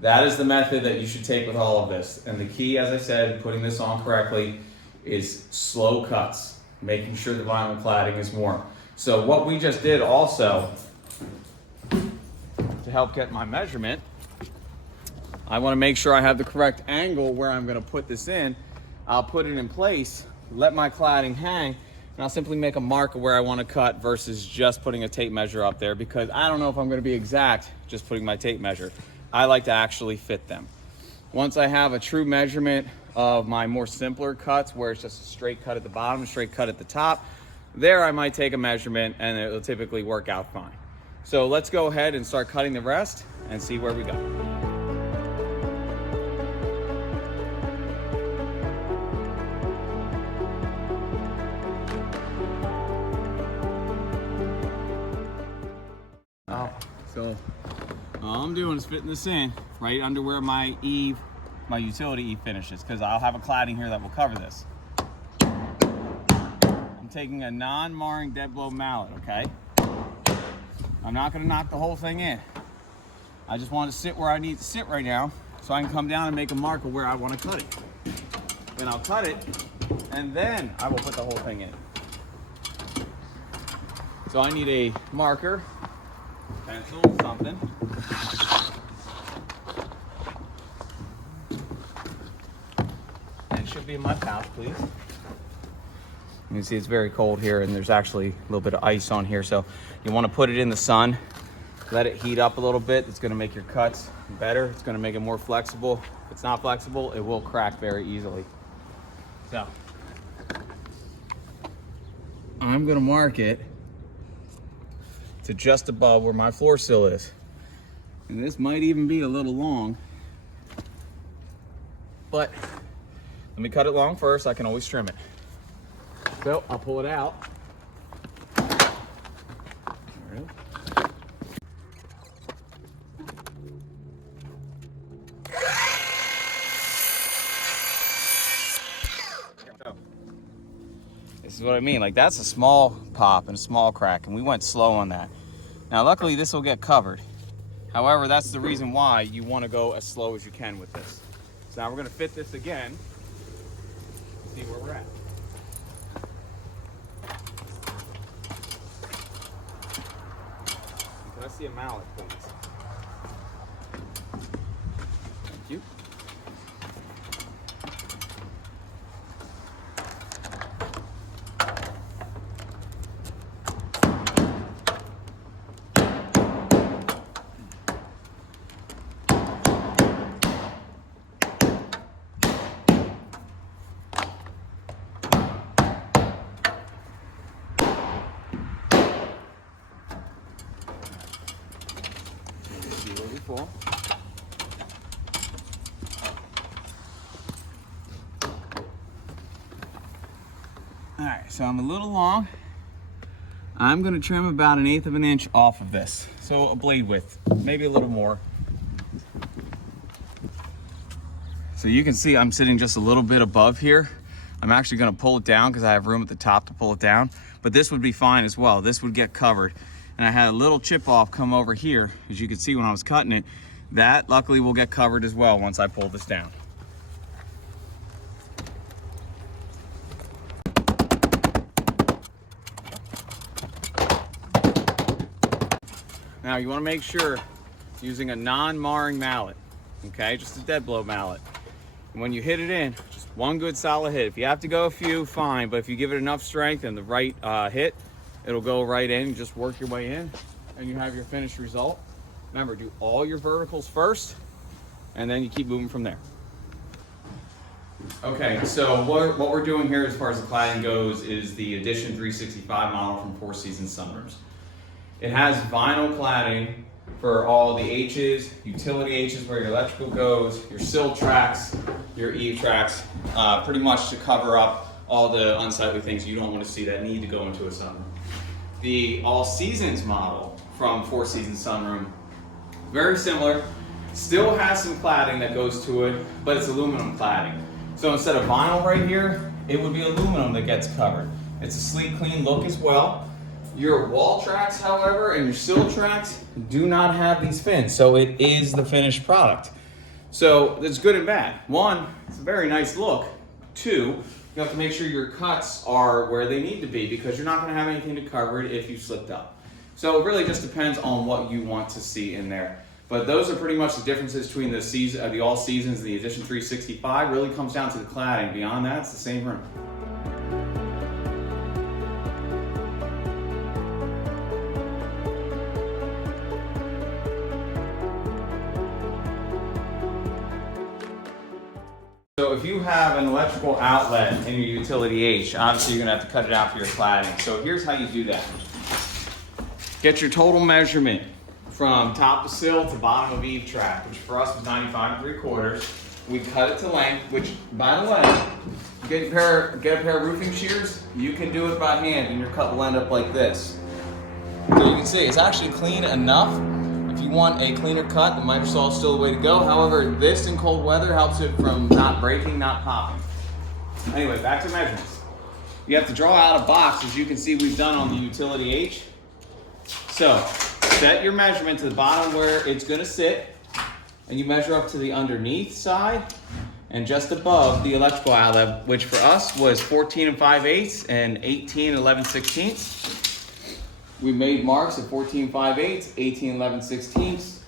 That is the method that you should take with all of this. And the key, as I said, putting this on correctly, is slow cuts, making sure the vinyl cladding is warm. So what we just did also, to help get my measurement, I want to make sure I have the correct angle where I'm going to put this in. I'll put it in place, let my cladding hang, and I'll simply make a mark of where I want to cut versus just putting a tape measure up there, because I don't know if I'm going to be exact just putting my tape measure. I like to actually fit them. Once I have a true measurement of my more simpler cuts, where it's just a straight cut at the bottom, a straight cut at the top, there I might take a measurement and it'll typically work out fine. So let's go ahead and start cutting the rest and see where we go. So all I'm doing is fitting this in right under where my eave, my utility eave finishes, because I'll have a cladding here that will cover this. I'm taking a non-marring dead blow mallet, okay? I'm not gonna knock the whole thing in. I just want to sit where I need to sit right now so I can come down and make a mark of where I want to cut it. Then I'll cut it and then I will put the whole thing in. So I need a marker, pencil, something. And it should be in my pouch, please. You can see it's very cold here and there's actually a little bit of ice on here. So you want to put it in the sun, let it heat up a little bit. It's going to make your cuts better. It's going to make it more flexible. If it's not flexible, it will crack very easily. So I'm going to mark it to just above where my floor sill is. And this might even be a little long, but let me cut it long first. I can always trim it. So I'll pull it out. This is what I mean. Like, that's a small pop and a small crack, and we went slow on that. Now, luckily, this will get covered. However, that's the reason why you want to go as slow as you can with this. So now we're going to fit this again. See where we're at. Can I see a mallet, please? Thank you. cool. All right, so I'm a little long. I'm gonna trim about 1/8 of an inch off of this. So a blade width, maybe a little more. So you can see I'm sitting just a little bit above here. I'm actually gonna pull it down because I have room at the top to pull it down, but this would be fine as well. This would get covered. And I had a little chip off come over here, as you can see when I was cutting it. That luckily will get covered as well once I pull this down. Now you wanna make sure using a non-marring mallet, okay? Just a dead blow mallet. And when you hit it in, just one good solid hit. If you have to go a few, fine, but if you give it enough strength and the right hit, it'll go right in. You just work your way in and you have your finished result. Remember, do all your verticals first and then you keep moving from there. Okay, so what we're doing here as far as the cladding goes is the Edition 365 model from Four Seasons Sunrooms. It has vinyl cladding for all the H's, utility H's where your electrical goes, your sill tracks, your eave tracks, pretty much to cover up all the unsightly things you don't want to see that need to go into a sunroom. The All Seasons model from Four Seasons Sunroom, very similar, still has some cladding that goes to it, but it's aluminum cladding. So instead of vinyl right here, it would be aluminum that gets covered. It's a sleek, clean look as well. Your wall tracks, however, and your sill tracks do not have these fins, so it is the finished product. So it's good and bad. One, it's a very nice look. Two, you have to make sure your cuts are where they need to be because you're not going to have anything to cover it if you slipped up. So it really just depends on what you want to see in there. But those are pretty much the differences between the All Seasons and the Edition 365. Really comes down to the cladding. Beyond that, it's the same room. So if you have an electrical outlet in your utility H, obviously you're gonna have to cut it out for your cladding. So here's how you do that. Get your total measurement from top of sill to bottom of eave track, which for us was 95 3/4. We cut it to length, which by the way, get a pair of roofing shears, you can do it by hand and your cut will end up like this. So you can see it's actually clean enough. If you want a cleaner cut, the miter saw is still the way to go. However, this in cold weather helps it from not breaking, not popping. Anyway, back to measurements. You have to draw out a box, as you can see we've done on the utility H. So, set your measurement to the bottom where it's gonna sit, and you measure up to the underneath side, and just above the electrical outlet, which for us was 14 5/8 and 18 11/16. We made marks at 14 5/8, 18 11/16,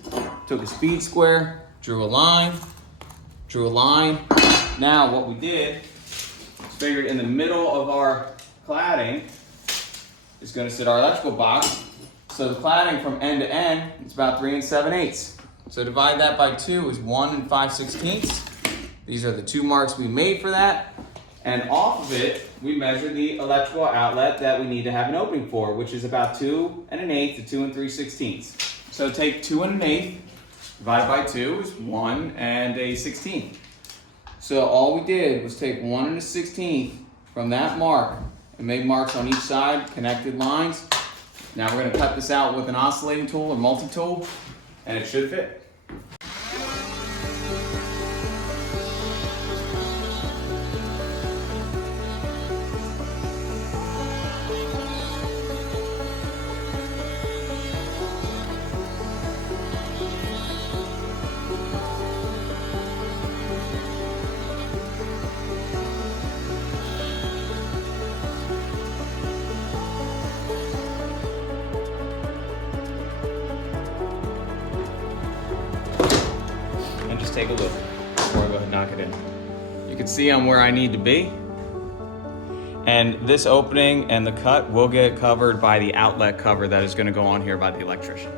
took a speed square, drew a line. Now what we did is figured in the middle of our cladding is going to sit our electrical box. So the cladding from end to end is about 3 7/8. So divide that by 2 is 1 5/16. These are the 2 marks we made for that. And off of it, we measured the electrical outlet that we need to have an opening for, which is about 2 1/8 to 2 3/16. So take 2 1/8, divide by 2 is 1 1/16. So all we did was take 1 1/16 from that mark and made marks on each side, connected lines. Now we're going to cut this out with an oscillating tool or multi-tool, and it should fit. Take a look before I go ahead and knock it in. You can see I'm where I need to be. And this opening and the cut will get covered by the outlet cover that is going to go on here by the electrician.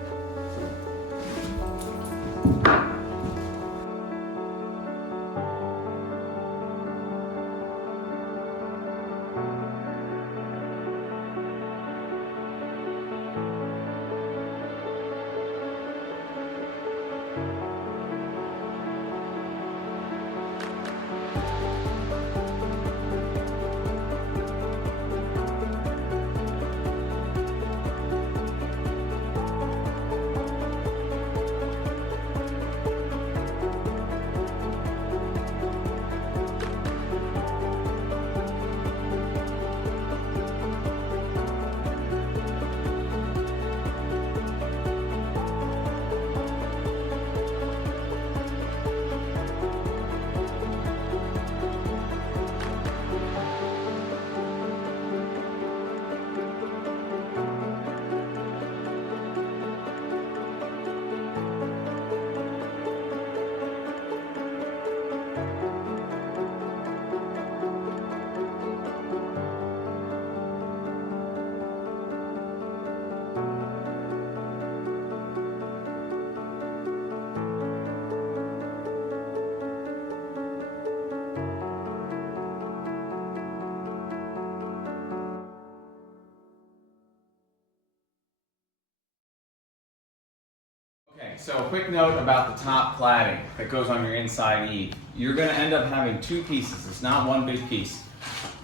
so a quick note about the top cladding that goes on your inside eave. You're gonna end up having two pieces. It's not one big piece.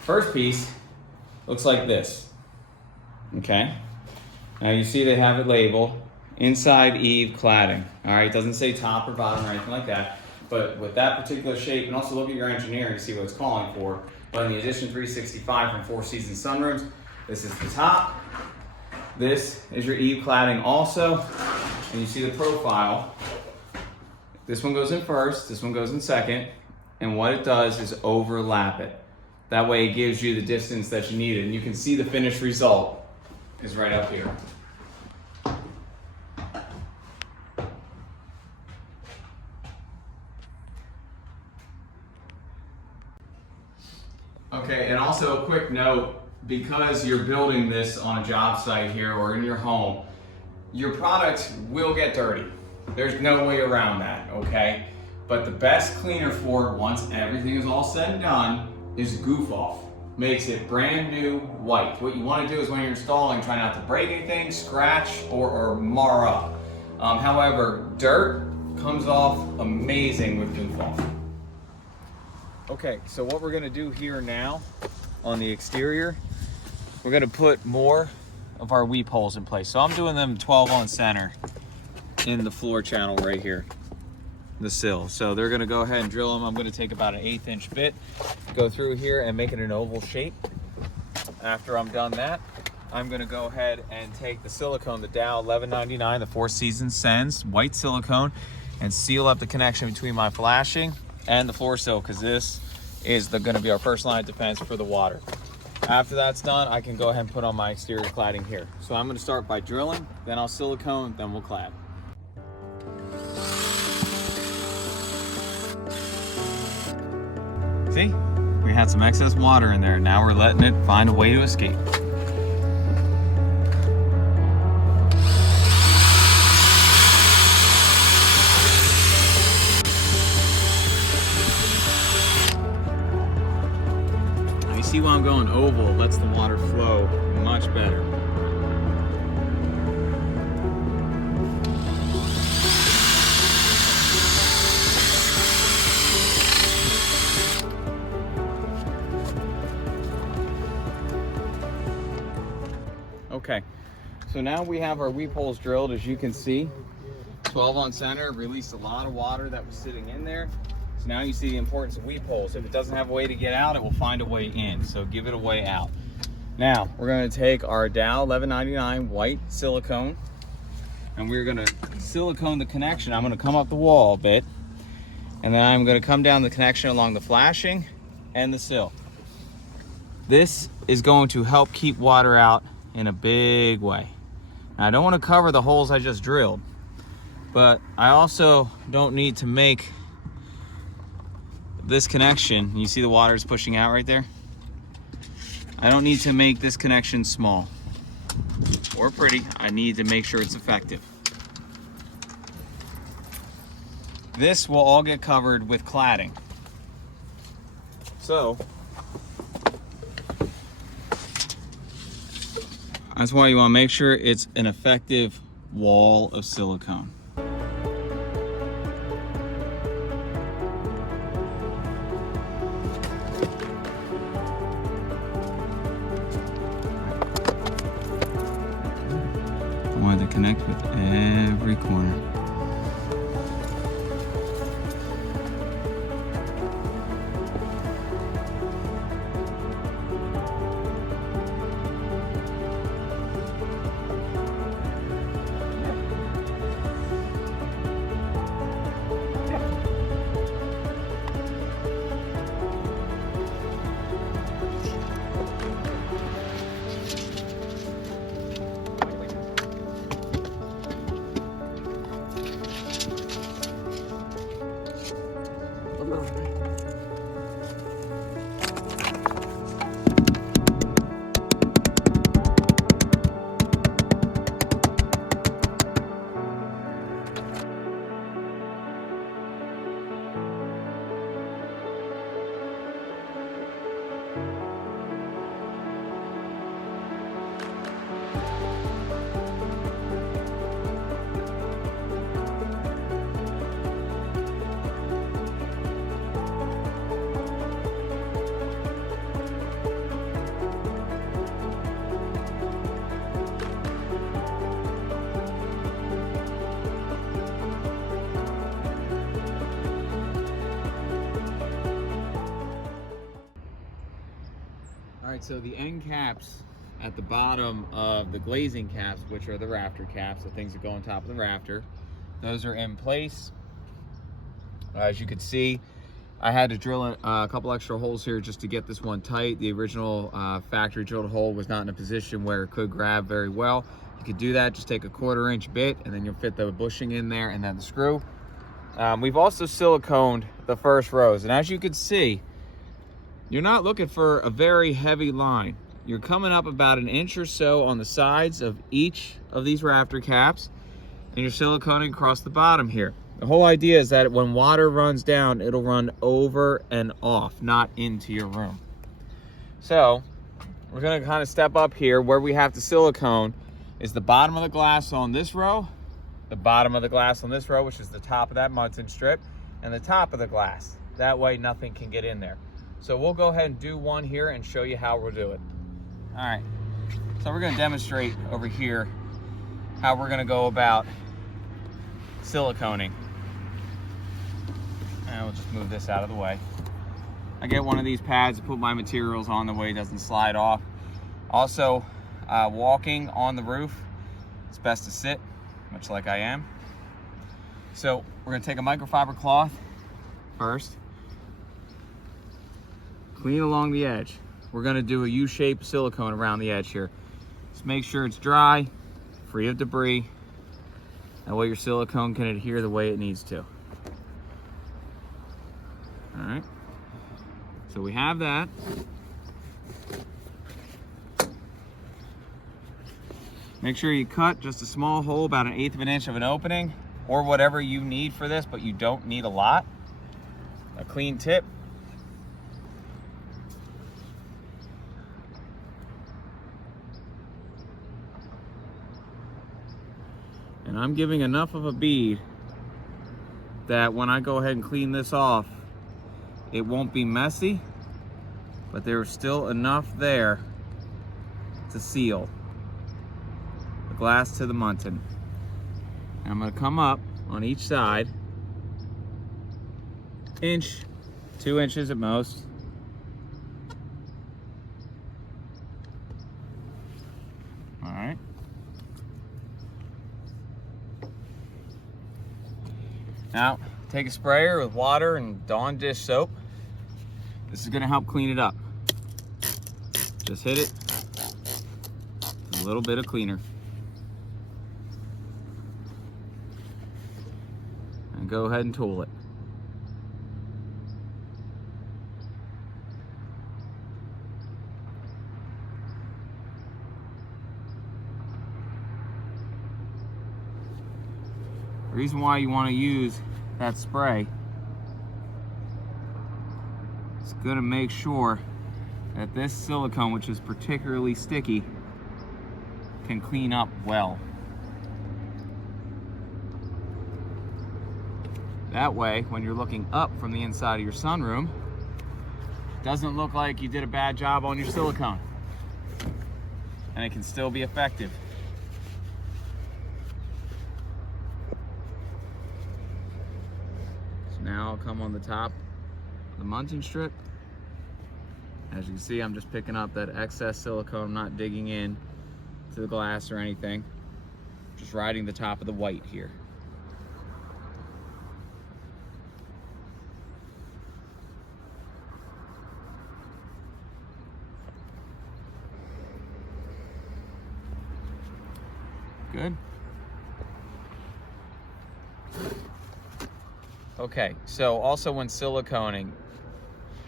First piece looks like this, okay? Now you see they have it labeled, inside eave cladding. All right, it doesn't say top or bottom or anything like that, but with that particular shape, and also look at your engineering to see what it's calling for, but in the Edition 365 from Four Seasons Sunrooms, this is the top. This is your eave cladding also, and you see the profile. This one goes in first, this one goes in second, and what it does is overlap it. That way it gives you the distance that you need, and you can see the finished result is right up here. Okay, and also a quick note, because you're building this on a job site here or in your home, your product will get dirty. There's no way around that, okay? But the best cleaner for it, once everything is all said and done, is Goof Off. Makes it brand new white. What you want to do is when you're installing, try not to break anything, scratch, or mar up. However, dirt comes off amazing with Goof Off. Okay, so what we're gonna do here now on the exterior, we're gonna put more of our weep holes in place. So I'm doing them 12 on center in the floor channel right here, the sill. So they're gonna go ahead and drill them. I'm gonna take about an 1/8 inch bit, go through here and make it an oval shape. After I'm done that, I'm gonna go ahead and take the silicone, the Dow 1199, the Four Seasons Sens, white silicone, and seal up the connection between my flashing and the floor sill, because this is gonna be our first line of defense for the water. After that's done, I can go ahead and put on my exterior cladding here. So I'm gonna start by drilling, then I'll silicone, then we'll clad. See, we had some excess water in there. Now we're letting it find a way to escape. See why I'm going oval, lets the water flow much better. Okay, so now we have our weep holes drilled, as you can see. 12 on center, released a lot of water that was sitting in there. So now you see the importance of weep holes. If it doesn't have a way to get out, it will find a way in. So give it a way out. Now we're going to take our Dow 1199 white silicone, and we're going to silicone the connection. I'm going to come up the wall a bit, and then I'm going to come down the connection along the flashing and the sill. This is going to help keep water out in a big way. Now, I don't want to cover the holes I just drilled, but I also don't need to make this connection, you see the water is pushing out right there? I don't need to make this connection small or pretty. I need to make sure it's effective. This will all get covered with cladding. So that's why you want to make sure it's an effective wall of silicone. I want to connect with every corner. All right, so the end caps at the bottom of the glazing caps, which are the rafter caps, the things that go on top of the rafter, those are in place. As you can see, I had to drill a couple extra holes here just to get this one tight. The original factory drilled hole was not in a position where it could grab very well. You could do that, just take a 1/4 inch bit and then you'll fit the bushing in there and then the screw. We've also siliconed the first rows, and as you can see, you're not looking for a very heavy line. You're coming up about 1 inch or so on the sides of each of these rafter caps, and you're siliconing across the bottom here. The whole idea is that when water runs down, it'll run over and off, not into your room. So we're gonna kind of step up here. Where we have to silicone is the bottom of the glass on this row, the bottom of the glass on this row, which is the top of that Munson strip, and the top of the glass. That way nothing can get in there. So we'll go ahead and do one here and show you how we'll do it. All right, so we're gonna demonstrate over here how we're gonna go about siliconing. And we'll just move this out of the way. I get one of these pads to put my materials on, the way it doesn't slide off. Also, walking on the roof, it's best to sit, much like I am. So we're gonna take a microfiber cloth first, clean along the edge. We're gonna do a U-shaped silicone around the edge here. Just make sure it's dry, free of debris. That way your silicone can adhere the way it needs to. All right, so we have that. Make sure you cut just a small hole, about 1/8 of an inch of an opening, or whatever you need for this, but you don't need a lot. A clean tip. And I'm giving enough of a bead that when I go ahead and clean this off, it won't be messy, but there's still enough there to seal the glass to the Munson. And I'm gonna come up on each side, 1 inch, 2 inches at most. All right. Now, take a sprayer with water and Dawn dish soap. This is gonna help clean it up. Just hit it, a little bit of cleaner. And go ahead and tool it. The reason why you want to use that spray is going to make sure that this silicone, which is particularly sticky, can clean up well. That way, when you're looking up from the inside of your sunroom, it doesn't look like you did a bad job on your silicone, and it can still be effective. Now I'll come on the top of the Munson strip. As you can see, I'm just picking up that excess silicone. I'm not digging in to the glass or anything. Just riding the top of the white here. Good. Okay, so also when siliconing,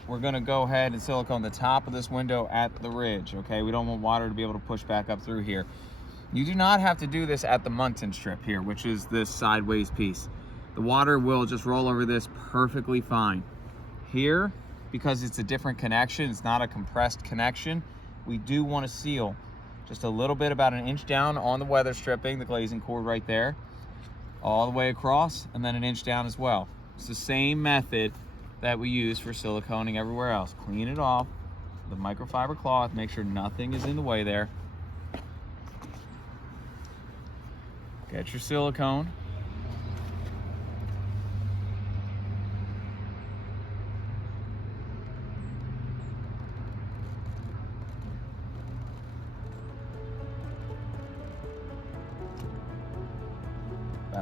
we're gonna go ahead and silicone the top of this window at the ridge, okay? We don't want water to be able to push back up through here. You do not have to do this at the Munson strip here, which is this sideways piece. The water will just roll over this perfectly fine. Here, because it's a different connection, it's not a compressed connection, we do want to seal just a little bit, about 1 inch down on the weather stripping, the glazing cord right there, all the way across, and then 1 inch down as well. It's the same method that we use for siliconing everywhere else. Clean it off with a microfiber cloth, make sure nothing is in the way there. Get your silicone.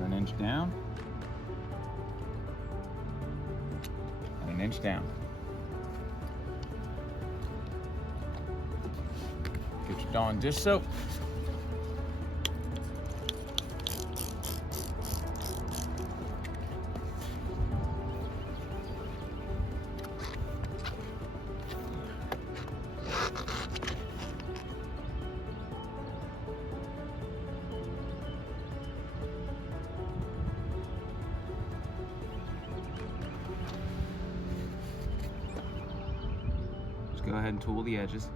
About an inch down. And an inch down. Get your Dawn dish soap. Just go ahead and tool the edges.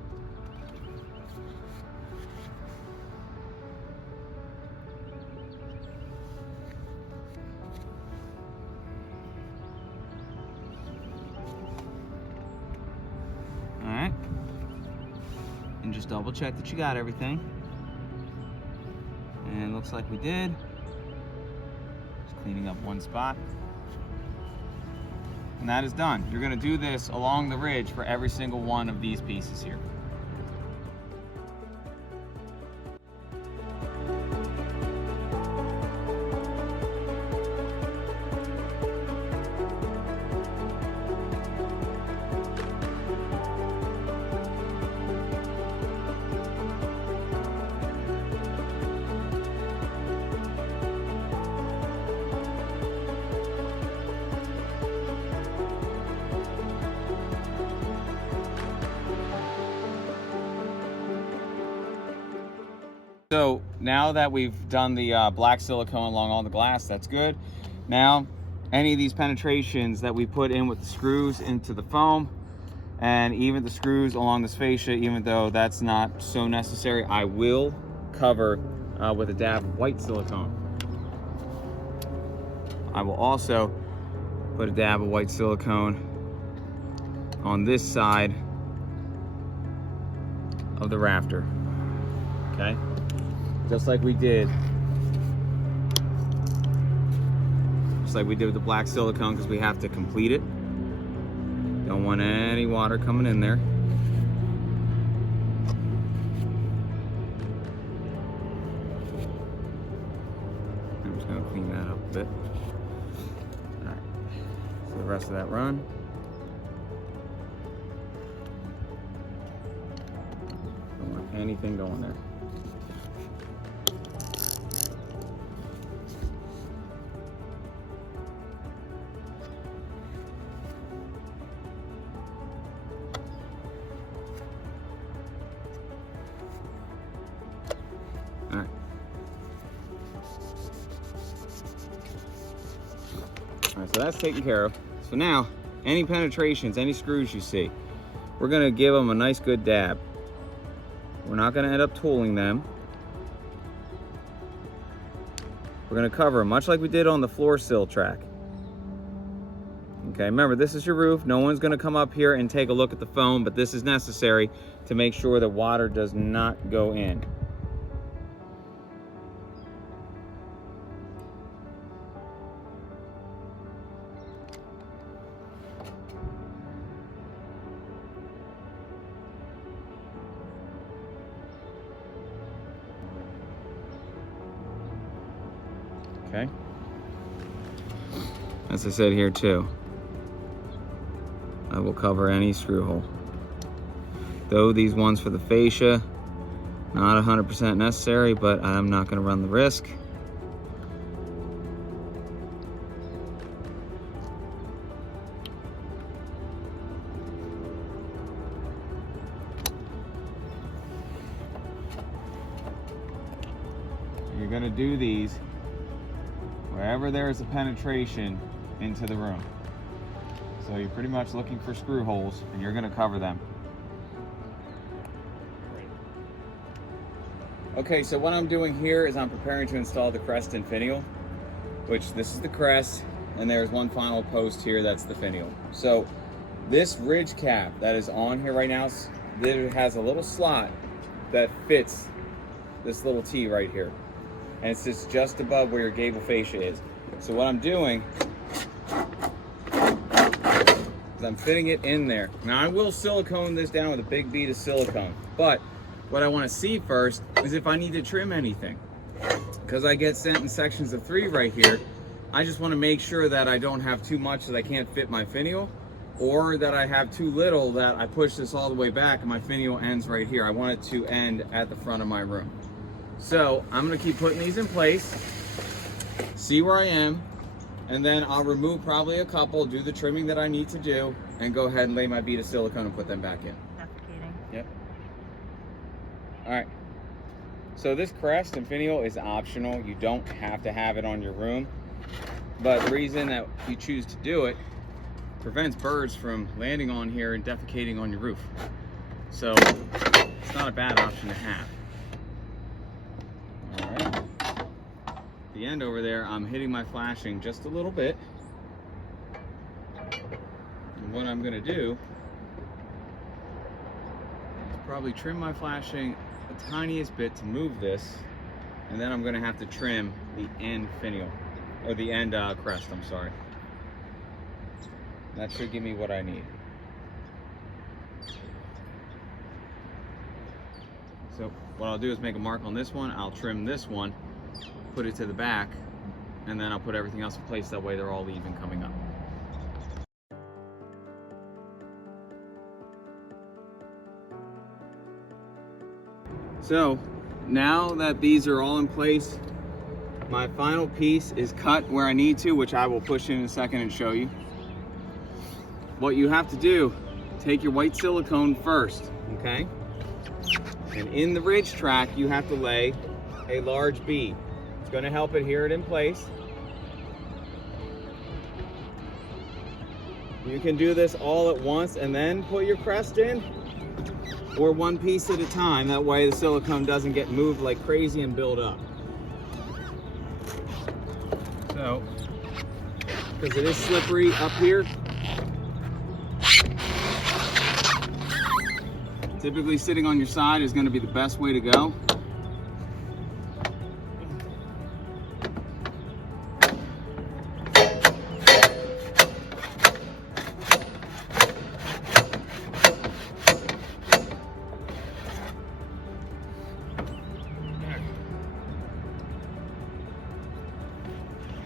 Alright. And just double check that you got everything. And it looks like we did. Just cleaning up one spot. And that is done. You're going to do this along the ridge for every single one of these pieces here. So now that we've done the black silicone along all the glass, that's good. Now, any of these penetrations that we put in with the screws into the foam, and even the screws along this fascia, even though that's not so necessary, I will cover with a dab of white silicone. I will also put a dab of white silicone on this side of the rafter, okay? Just like we did. Just like we did with the black silicone, because we have to complete it. Don't want any water coming in there. I'm just gonna clean that up a bit. All right, so the rest of that run. Don't want anything going there. Alright, so that's taken care of. So now, any penetrations, any screws you see, we're going to give them a nice good dab. We're not going to end up tooling them. We're going to cover them, much like we did on the floor sill track. Okay, remember, this is your roof. No one's going to come up here and take a look at the foam, but this is necessary to make sure that water does not go in. Okay. As I said here too, I will cover any screw hole. Though these ones for the fascia, not 100% necessary, but I'm not going to run the risk. You're going to do these wherever there is a penetration into the room. So you're pretty much looking for screw holes, and you're going to cover them. Okay, so what I'm doing here is I'm preparing to install the crest and finial, which this is the crest, and there's one final post here that's the finial. So this ridge cap that is on here right now, it has a little slot that fits this little T right here. And it sits just above where your gable fascia is. So what I'm doing is I'm fitting it in there. Now I will silicone this down with a big bead of silicone, but what I want to see first is if I need to trim anything. because I get sent in sections of 3 right here, I just want to make sure that I don't have too much that I can't fit my finial, or that I have too little that I push this all the way back and my finial ends right here. I want it to end at the front of my room. So I'm going to keep putting these in place, see where I am, and then I'll remove probably a couple, do the trimming that I need to do, and go ahead and lay my bead of silicone and put them back in. Defecating. Yep. All right. So this crest and finial is optional. You don't have to have it on your room. But the reason that you choose to do it prevents birds from landing on here and defecating on your roof. So it's not a bad option to have. All right. The end over there, I'm hitting my flashing just a little bit. And what I'm gonna do is probably trim my flashing the tiniest bit to move this, and then I'm gonna have to trim the end finial, or the end crest, I'm sorry. That should give me what I need. So what I'll do is make a mark on this one, I'll trim this one, put it to the back, and then I'll put everything else in place, that way they're all even coming up. So now that these are all in place, my final piece is cut where I need to, which I will push in a second and show you. What you have to do, take your white silicone first, okay? And in the ridge track, you have to lay a large bead. It's going to help adhere it in place. You can do this all at once and then put your crest in, or one piece at a time. That way the silicone doesn't get moved like crazy and build up. So, because it is slippery up here, typically sitting on your side is going to be the best way to go.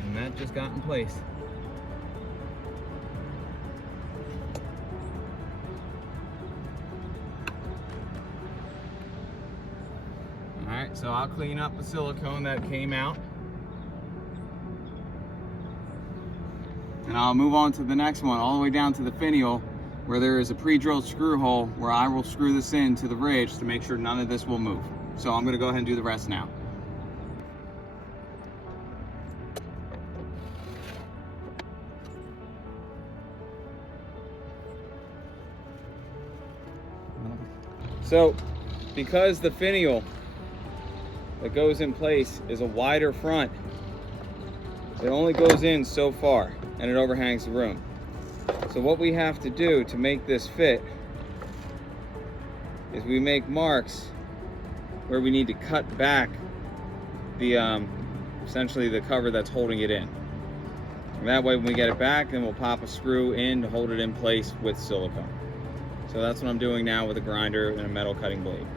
And that just got in place. Alright, so I'll clean up the silicone that came out. And I'll move on to the next one, all the way down to the finial, where there is a pre-drilled screw hole where I will screw this in to the ridge to make sure none of this will move. So I'm going to go ahead and do the rest now. So, because the finial that goes in place is a wider front, it only goes in so far and it overhangs the room. So what we have to do to make this fit is we make marks where we need to cut back the essentially the cover that's holding it in. And that way when we get it back, then we'll pop a screw in to hold it in place with silicone. So that's what I'm doing now with a grinder and a metal cutting blade.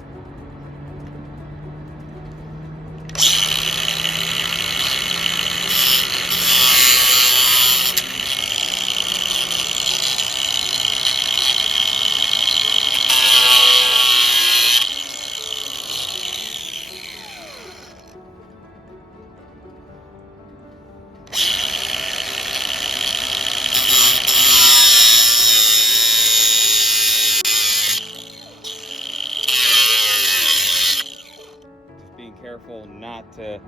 Careful not to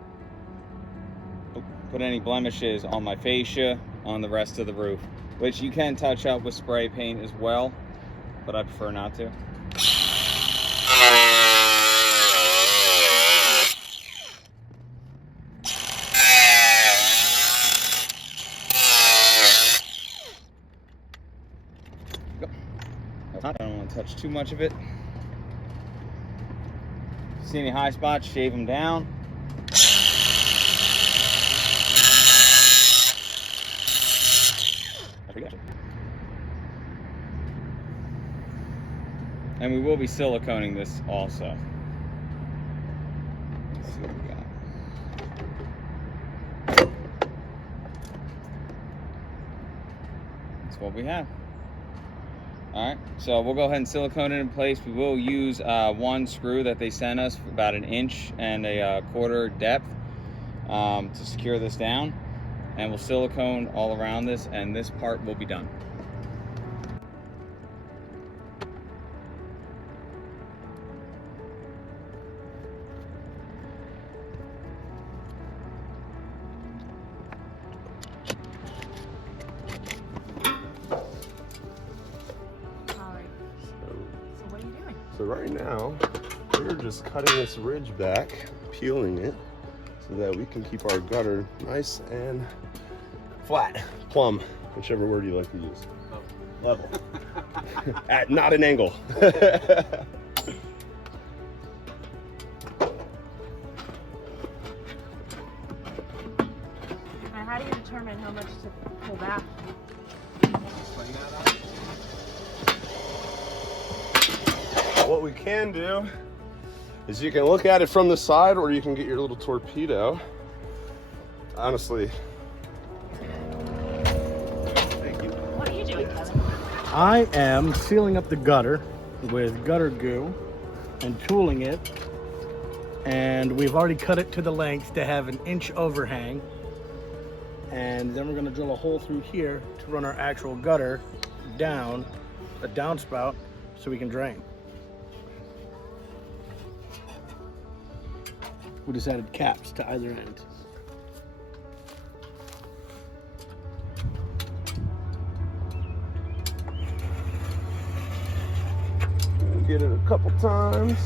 put any blemishes on my fascia on the rest of the roof, which you can touch up with spray paint as well, but I prefer not to. I don't want to touch too much of it. See any high spots, shave them down. And we will be siliconing this also. Let's see what we got. what we have. All right, so we'll go ahead and silicone it in place. We will use one screw that they sent us for about 1 inch and a quarter depth to secure this down, and we'll silicone all around this, and this part will be done. So right now, we're just cutting this ridge back, peeling it, so that we can keep our gutter nice and flat, plumb, whichever word you like to use. Level. At not an angle. Now, how do you determine how much to pull back? What we can do is you can look at it from the side, or you can get your little torpedo. Honestly. Thank you. What are you doing, Kevin? I am sealing up the gutter with gutter goo and tooling it. And we've already cut it to the length to have 1 inch overhang. And then we're gonna drill a hole through here to run our actual gutter down, a downspout, so we can drain. We just added caps to either end. Get it a couple times.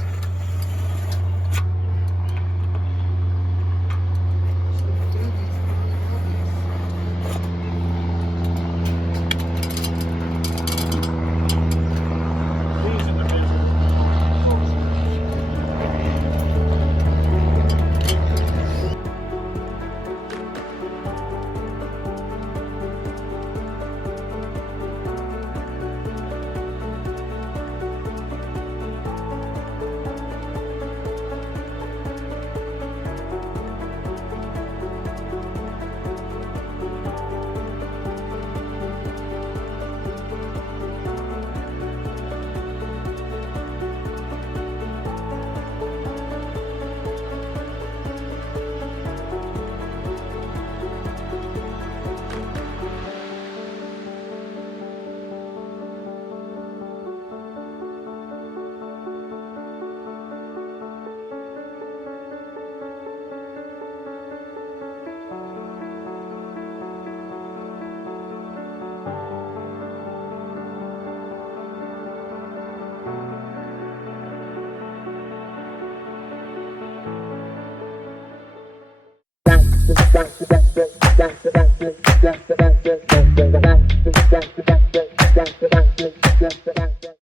Back.